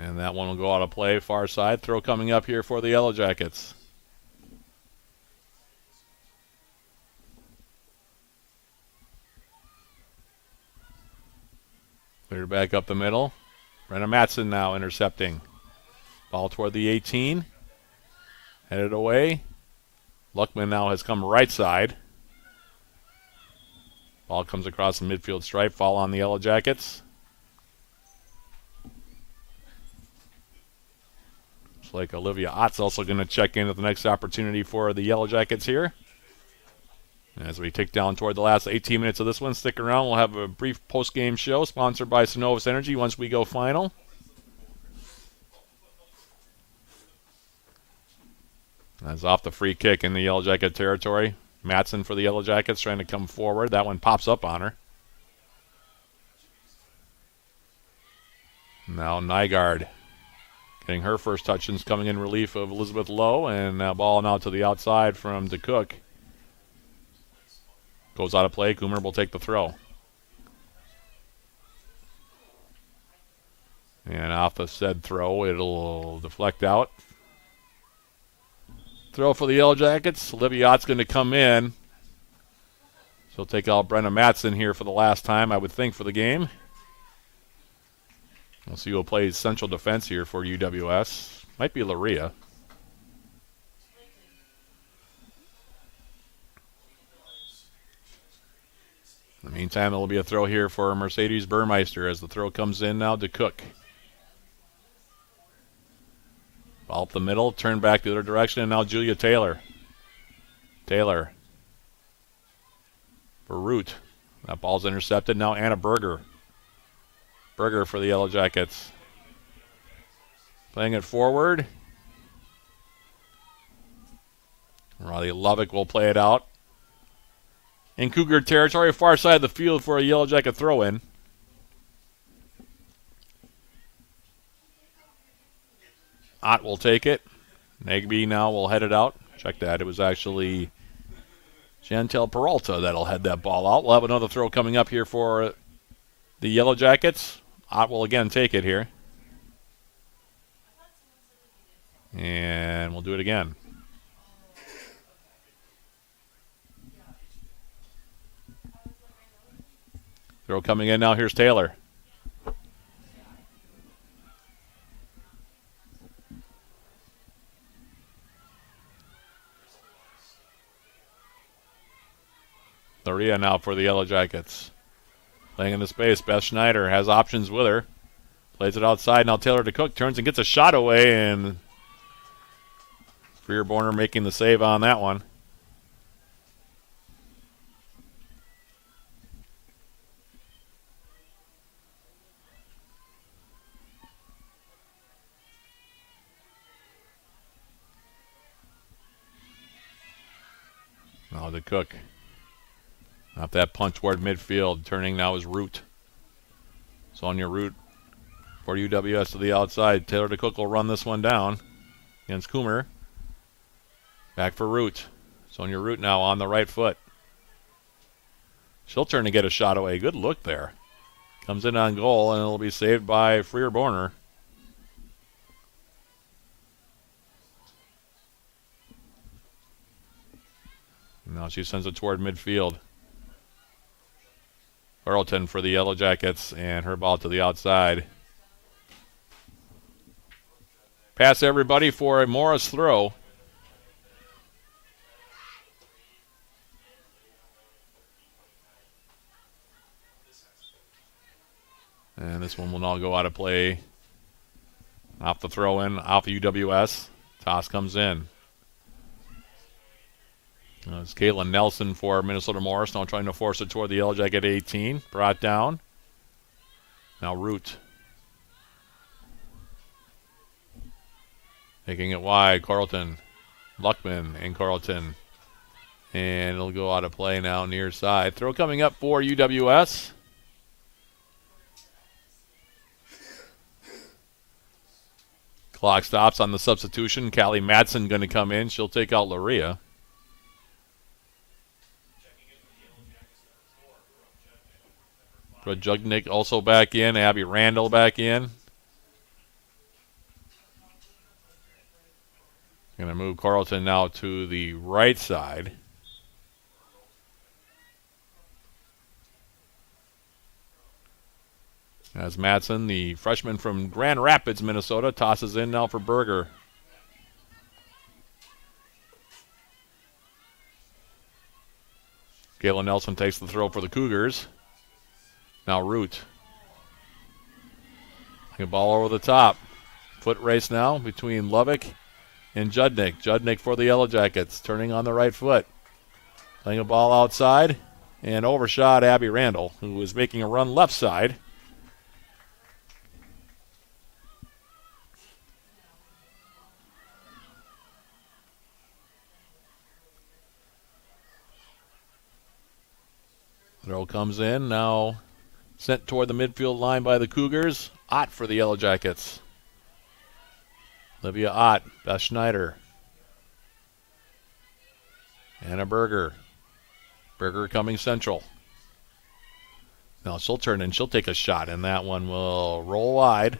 And that one will go out of play, far side. Throw coming up here for the Yellow Jackets. Clear back up the middle. Brenna Matson now intercepting. Ball toward the 18. Headed away. Luckman now has come right side. Ball comes across the midfield stripe. Fall on the Yellow Jackets. Looks like Olivia Ott's also going to check in at the next opportunity for the Yellow Jackets here. As we tick down toward the last 18 minutes of this one, stick around. We'll have a brief post-game show sponsored by Synovus Energy once we go final. That's off the free kick in the Yellow Jacket territory. Matson for the Yellow Jackets trying to come forward. That one pops up on her. Now Nygaard getting her first touches, coming in relief of Elizabeth Lowe. And that ball now to the outside from DeCook. Goes out of play. Coomer will take the throw. And off the said throw, it'll deflect out. Throw for the Yellow Jackets. Olivia Ott's going to come in. She'll take out Brenna Matson here for the last time, I would think, for the game. We'll see who plays central defense here for UWS. Might be Laria. In the meantime, there will be a throw here for Mercedes Burmeister as the throw comes in now to Cook. Ball up the middle, turn back the other direction, and now Julia Taylor. Taylor. For Root. That ball's intercepted. Now Anna Berger. Berger for the Yellow Jackets. Playing it forward. Riley Lovick will play it out. In Cougar territory, far side of the field for a Yellow Jacket throw-in. Ott will take it. Nagby now will head it out. Check that. It was actually Chantel Peralta that'll head that ball out. We'll have another throw coming up here for the Yellow Jackets. Ott will again take it here. And we'll do it again. Throw coming in now. Here's Taylor. Laria now for the Yellow Jackets. Playing in the space. Beth Schneider has options with her. Plays it outside. Now Taylor to Cook. Turns and gets a shot away. And Freer Borner making the save on that one. Now to Cook. Off that punch toward midfield. Turning now is Root. Sonia Root for UWS to the outside. Taylor DeCook will run this one down against Coomer. Back for Root. Sonia Root now on the right foot. She'll turn to get a shot away. Good look there. Comes in on goal, and it'll be saved by Freer Borner. Now she sends it toward midfield. Carlton for the Yellow Jackets, and her ball to the outside. Pass everybody for a Morris throw. And this one will now go out of play. Off the throw in, off UWS. Toss comes in. It's Caitlin Nelson for Minnesota Morris, now trying to force it toward the Yellow Jacket 18. Brought down. Now Root. Taking it wide, Carlton. Luckman and Carlton. And it'll go out of play now near side. Throw coming up for UWS. Clock stops on the substitution. Callie Madsen going to come in. She'll take out Luria. Judnick also back in. Abby Randall back in. Going to move Carleton now to the right side. As Madsen, the freshman from Grand Rapids, Minnesota, tosses in now for Berger. Galen Nelson takes the throw for the Cougars. Now Root. The ball over the top. Foot race now between Lovick and Judnick. Judnick for the Yellow Jackets, turning on the right foot. Playing a ball outside and overshot Abby Randall, who was making a run left side. Throw comes in, now sent toward the midfield line by the Cougars. Ott for the Yellow Jackets. Olivia Ott, Beth Schneider. Anna Berger. Berger coming central. Now she'll turn and she'll take a shot, and that one will roll wide.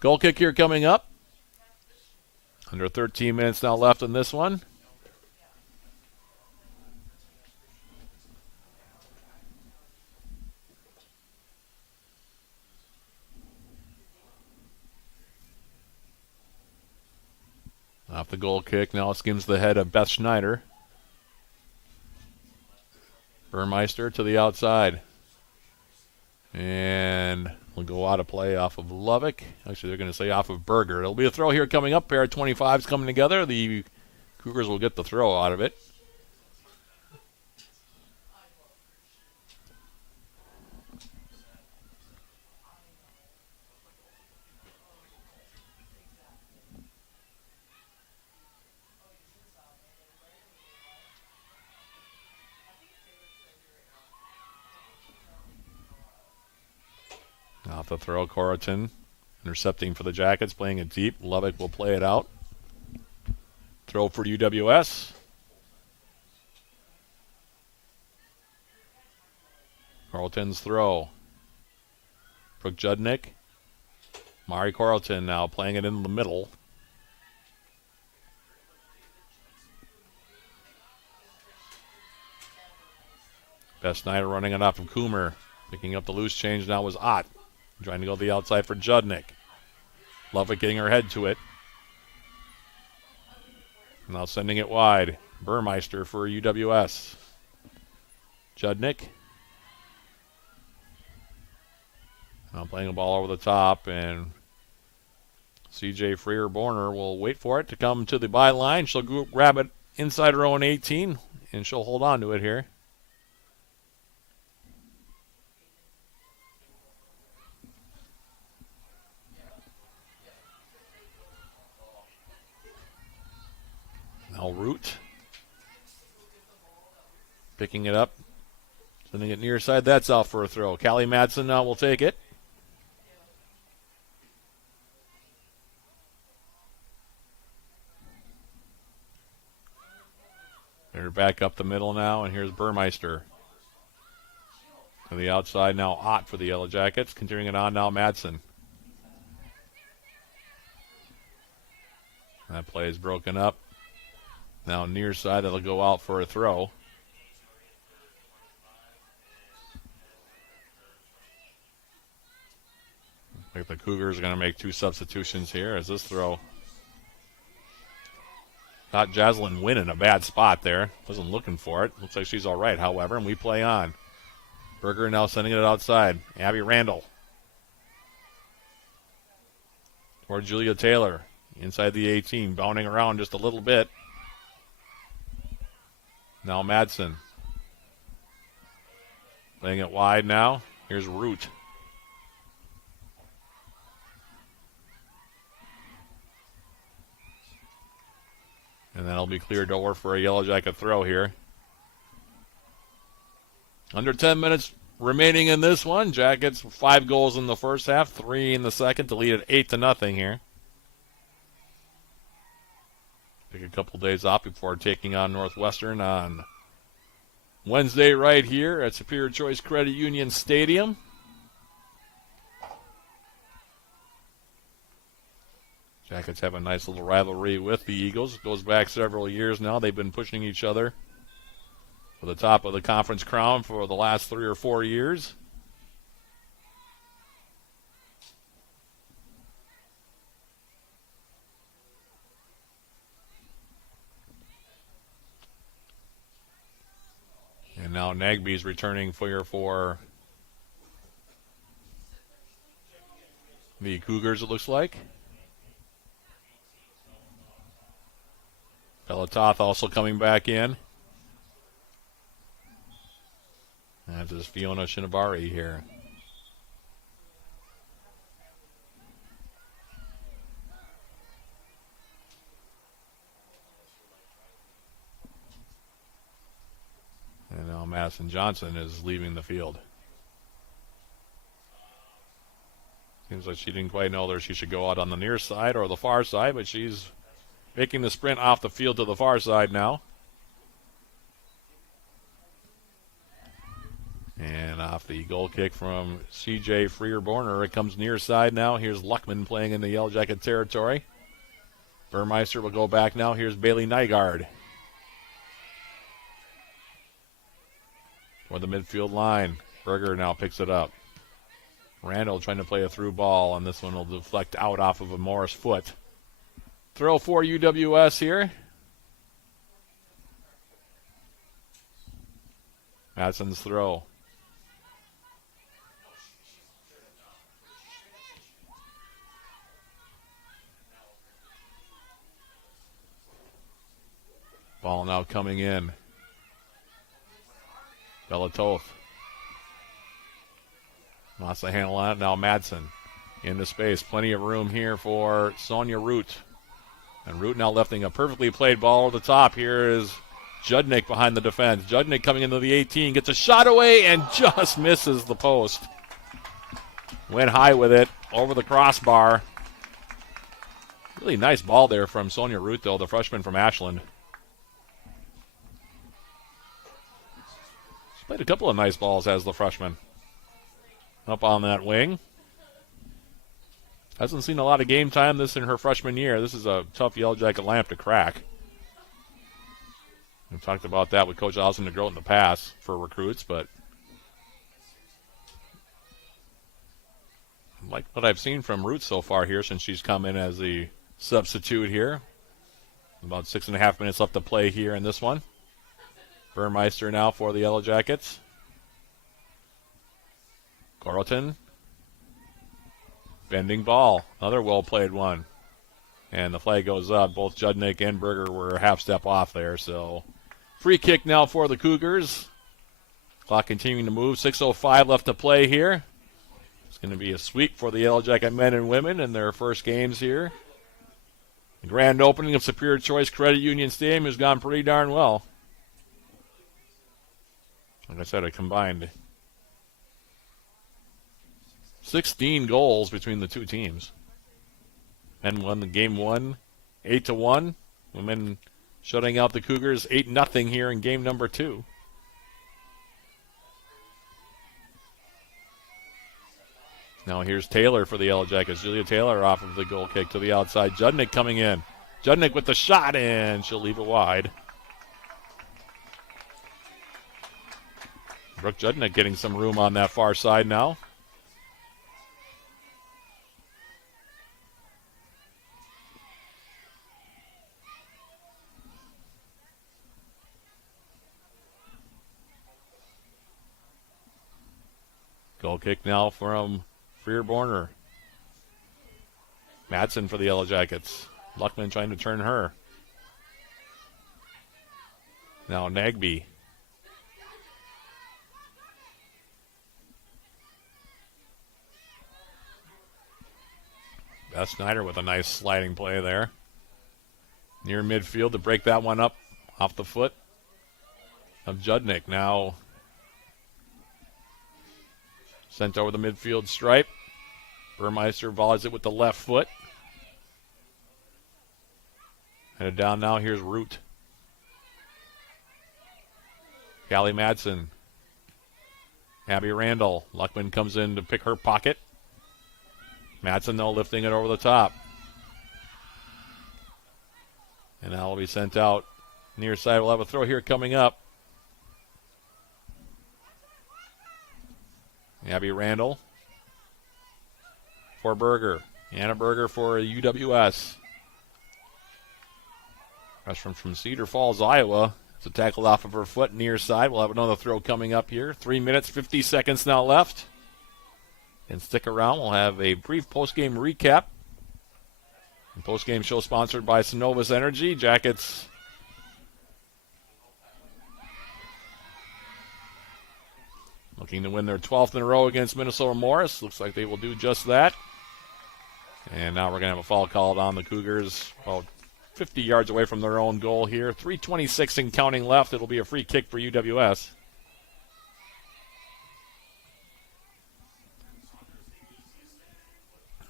Goal kick here coming up. Under 13 minutes now left in this one. Off the goal kick, now it skims the head of Beth Schneider. Burmeister to the outside. And we'll go out of play off of Lovick. Actually, they're going to say off of Berger. It'll be a throw here coming up. Pair of 25s coming together. The Cougars will get the throw out of it. Off the throw, Corrigan intercepting for the Jackets, playing it deep. Lovick will play it out. Throw for UWS. Carleton's throw. Brooke Judnick. Mari Carleton now playing it in the middle. Beth Snyder running it off of Coomer. Picking up the loose change now was Ott. Trying to go to the outside for Judnick. Lovick getting her head to it. Now sending it wide. Burmeister for UWS. Judnick. Now playing a ball over the top, and CJ Freer-Borner will wait for it to come to the byline. She'll grab it inside her own 18, and she'll hold on to it here. Now Root. Picking it up. Sending it near side. That's out for a throw. Callie Madsen now will take it. They're back up the middle now, and here's Burmeister. To the outside now, Ott for the Yellow Jackets. Continuing it on now, Madsen. That play is broken up. Now near side, that'll go out for a throw. I think the Cougars are going to make two substitutions here as this throw. Got Jaslyn Wynn in a bad spot there. Wasn't looking for it. Looks like she's all right, however, and we play on. Berger now sending it outside. Abby Randall. Toward Julia Taylor. Inside the 18, bounding around just a little bit. Now Madsen. Playing it wide now. Here's Root. And that'll be cleared over for a Yellow Jacket throw here. Under 10 minutes remaining in this one. Jackets 5 goals in the first half, 3 in the second to lead at 8-0 here. Take a couple days off before taking on Northwestern on Wednesday right here at Superior Choice Credit Union Stadium. Jackets have a nice little rivalry with the Eagles. It goes back several years now. They've been pushing each other for the top of the conference crown for the last 3 or 4 years. And now Nagby's returning for the Cougars, it looks like. Pelatoth also coming back in. That's just Fiona Shinabari here. And now Madison Johnson is leaving the field. Seems like she didn't quite know whether she should go out on the near side or the far side, but she's making the sprint off the field to the far side now. And off the goal kick from C.J. Freer-Borner, it comes near side now. Here's Luckman playing in the Yellow Jacket territory. Burmeister will go back now. Here's Bailey Nygaard. For the midfield line. Berger now picks it up. Randall trying to play a through ball, and this one will deflect out off of a Morris foot. Throw for UWS here. Madsen's throw. Ball now coming in. Pelatoth. Wants to handle that. Now Madsen into space. Plenty of room here for Sonia Root. And Root now lifting a perfectly played ball at the top. Here is Judnick behind the defense. Judnick coming into the 18. Gets a shot away and just misses the post. Went high with it over the crossbar. Really nice ball there from Sonia Root, though, the freshman from Ashland. She's played a couple of nice balls as the freshman. Up on that wing. Hasn't seen a lot of game time this in her freshman year. This is a tough Yellow Jacket lamp to crack. We've talked about that with Coach Allison DeGroat in the past for recruits, but I like what I've seen from Root so far here since she's come in as the substitute here. About 6.5 minutes left to play here in this one. Burmeister now for the Yellow Jackets. Carlton. Bending ball. Another well-played one. And the flag goes up. Both Judnick and Berger were a half step off there. So free kick now for the Cougars. Clock continuing to move. 6:05 left to play here. It's going to be a sweep for the Yellow Jacket men and women in their first games here. The grand opening of Superior Choice Credit Union Stadium has gone pretty darn well. Like I said, a combined 16 goals between the two teams. Men won the game 1, 8-1. Women shutting out the Cougars 8-0 here in game number 2. Now here's Taylor for the Yellow Jackets. Julia Taylor off of the goal kick to the outside. Judnick coming in. Judnick with the shot, and she'll leave it wide. Brooke Judnick getting some room on that far side now. Goal kick now from Freer-Borner. Madsen for the Yellow Jackets. Luckman trying to turn her. Now Nagby. Beth Snyder with a nice sliding play there. Near midfield to break that one up off the foot of Judnick. Now Sent over the midfield stripe. Burmeister volleys it with the left foot. Headed down now. Here's Root. Callie Madsen. Abby Randall. Luckman comes in to pick her pocket. Madsen, though, lifting it over the top. And now will be sent out near side. We'll have a throw here coming up. Abby Randall for Berger. Anna Berger for UWS. Freshman from Cedar Falls, Iowa. It's a tackle off of her foot near side. We'll have another throw coming up here. 3 minutes, 50 seconds now left. And stick around. We'll have a brief post-game recap. And post-game show sponsored by Synovus Energy. Jackets looking to win their 12th in a row against Minnesota Morris. Looks like they will do just that. And now we're going to have a foul called on the Cougars. About 50 yards away from their own goal here. 3:26 and counting left. It'll be a free kick for UWS.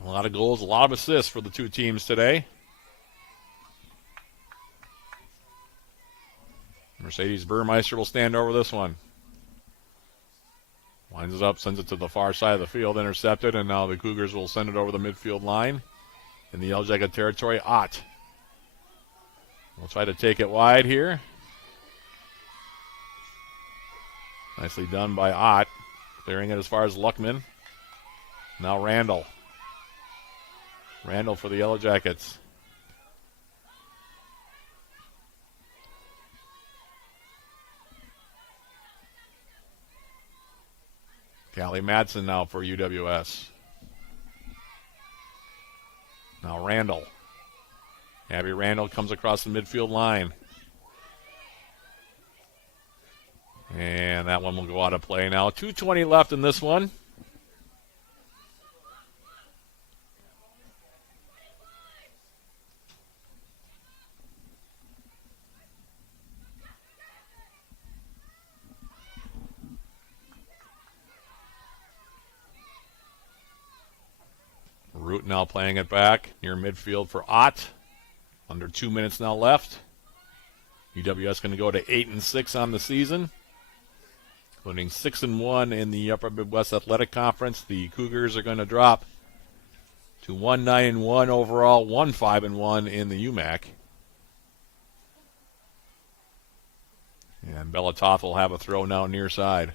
A lot of goals, a lot of assists for the two teams today. Mercedes Burmeister will stand over this one. Winds it up, sends it to the far side of the field, intercepted, and now the Cougars will send it over the midfield line. In the Yellow Jacket territory, Ott will try to take it wide here. Nicely done by Ott. Clearing it as far as Luckman. Now Randall. Randall for the Yellow Jackets. Callie Madsen now for UWS. Now Randall. Abby Randall comes across the midfield line. And that one will go out of play now. 2:20 left in this one. Root now playing it back near midfield for Ott. Under 2 minutes now left. UWS going to go to 8-6 on the season, including 6-1 in the Upper Midwest Athletic Conference. The Cougars are going to drop to 1-9-1 overall, 1-5-1 in the UMAC. And Bella Toth will have a throw now near side.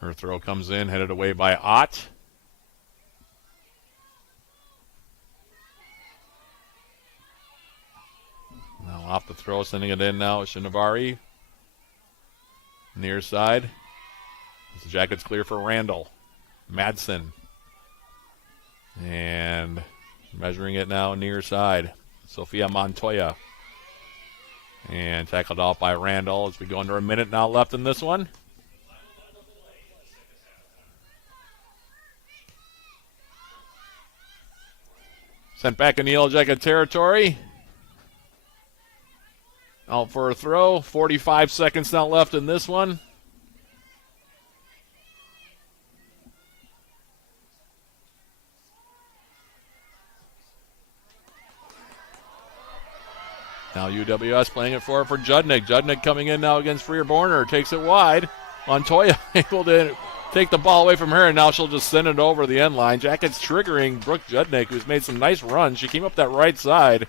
Her throw comes in, headed away by Ott. Now off the throw, sending it in now, Shinavari. Near side. The Jackets clear for Randall. Madsen. And measuring it now near side. Sophia Montoya. And tackled off by Randall as we go under a minute now left in this one. Sent back in the Yellow Jacket territory. Out for a throw. 45 seconds now left in this one. Now UWS playing it for Judnick. Judnick coming in now against Freer Borner. Takes it wide. Montoya able to take the ball away from her, and now she'll just send it over the end line. Jackets triggering Brooke Judnick, who's made some nice runs. She came up that right side.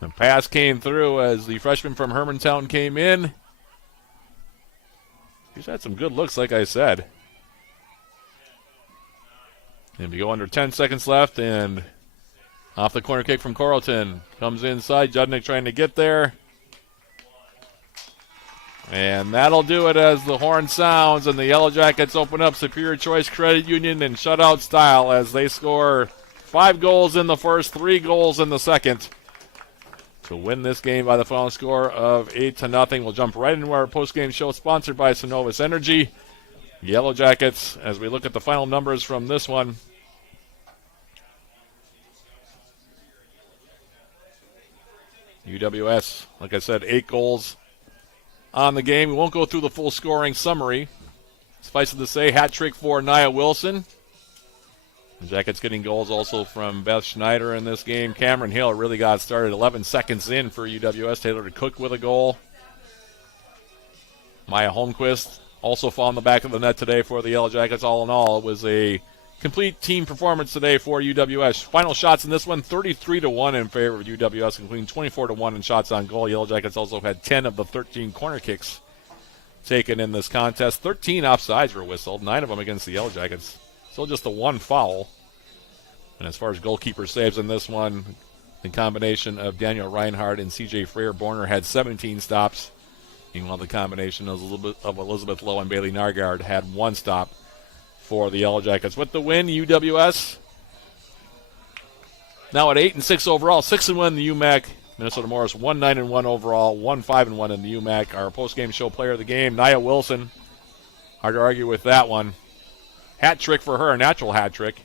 The pass came through as the freshman from Hermantown came in. She's had some good looks, like I said. And we go under 10 seconds left, and off the corner kick from Coralton. Comes inside, Judnick trying to get there. And that'll do it as the horn sounds and the Yellow Jackets open up Superior Choice Credit Union in shutout style as they score 5 goals in the first, 3 goals in the second to win this game by the final score of 8-0. We'll jump right into our post-game show sponsored by Synovus Energy. Yellow Jackets, as we look at the final numbers from this one. UWS, like I said, 8 goals on the game. We won't go through the full scoring summary. Suffice it to say, hat trick for Nia Wilson. The Jackets getting goals also from Beth Schneider in this game. Cameron Hill really got started 11 seconds in for UWS. Taylor Cook with a goal. Maya Holmquist also found the back of the net today for the Yellow Jackets. All in all, it was a complete team performance today for UWS. Final shots in this one, 33-1 in favor of UWS, including 24-1 in shots on goal. Yellow Jackets also had 10 of the 13 corner kicks taken in this contest. 13 offsides were whistled, 9 of them against the Yellow Jackets. Still just the 1 foul. And as far as goalkeeper saves in this one, the combination of Daniel Reinhardt and C.J. Freer-Borner had 17 stops. Meanwhile, the combination of Elizabeth Lowe and Bailey Nargard had 1 stop for the Yellow Jackets. With the win, UWS now at 8-6 overall, 6-1 in the UMAC. Minnesota Morris 1-9-1 overall, 1-5-1 in the UMAC. Our post-game show player of the game, Nia Wilson. Hard to argue with that one. Hat trick for her, a natural hat trick,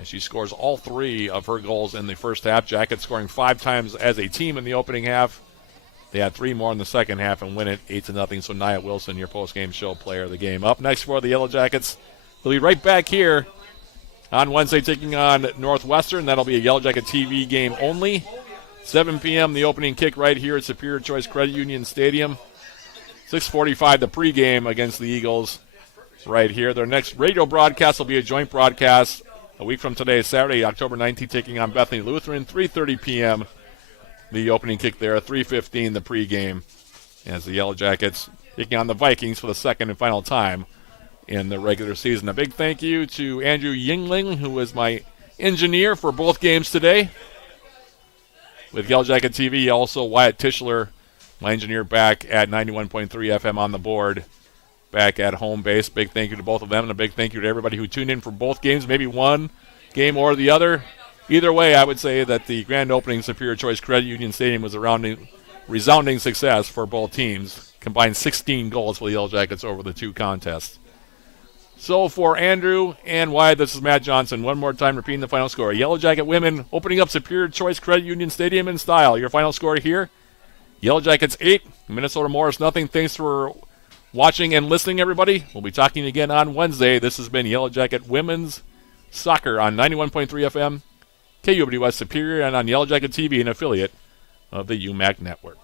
as she scores all 3 of her goals in the first half. Jackets scoring 5 times as a team in the opening half. They had 3 more in the second half and win it 8-0. So Nia Wilson, your post-game show player of the game. Up next for the Yellow Jackets, they'll be right back here on Wednesday taking on Northwestern. That'll be a Yellow Jacket TV game only. 7 p.m. the opening kick right here at Superior Choice Credit Union Stadium. 6:45 the pregame against the Eagles right here. Their next radio broadcast will be a joint broadcast a week from today, Saturday, October 19th, taking on Bethany Lutheran. 3:30 p.m. the opening kick there. 3:15 the pregame as the Yellow Jackets taking on the Vikings for the second and final time in the regular season. A big thank you to Andrew Yingling, who was my engineer for both games today. With Yellow Jacket TV, also Wyatt Tischler, my engineer back at 91.3 FM on the board, back at home base. Big thank you to both of them, and a big thank you to everybody who tuned in for both games, maybe one game or the other. Either way, I would say that the grand opening Superior Choice Credit Union Stadium was a resounding success for both teams. Combined 16 goals for the Yellow Jackets over the 2 contests. So for Andrew and Wyatt, this is Matt Johnson. One more time, repeating the final score. Yellow Jacket women opening up Superior Choice Credit Union Stadium in style. Your final score here, Yellow Jackets 8, Minnesota Morris nothing. Thanks for watching and listening, everybody. We'll be talking again on Wednesday. This has been Yellow Jacket Women's Soccer on 91.3 FM, KUWS Superior, and on Yellow Jacket TV, an affiliate of the UMAC Network.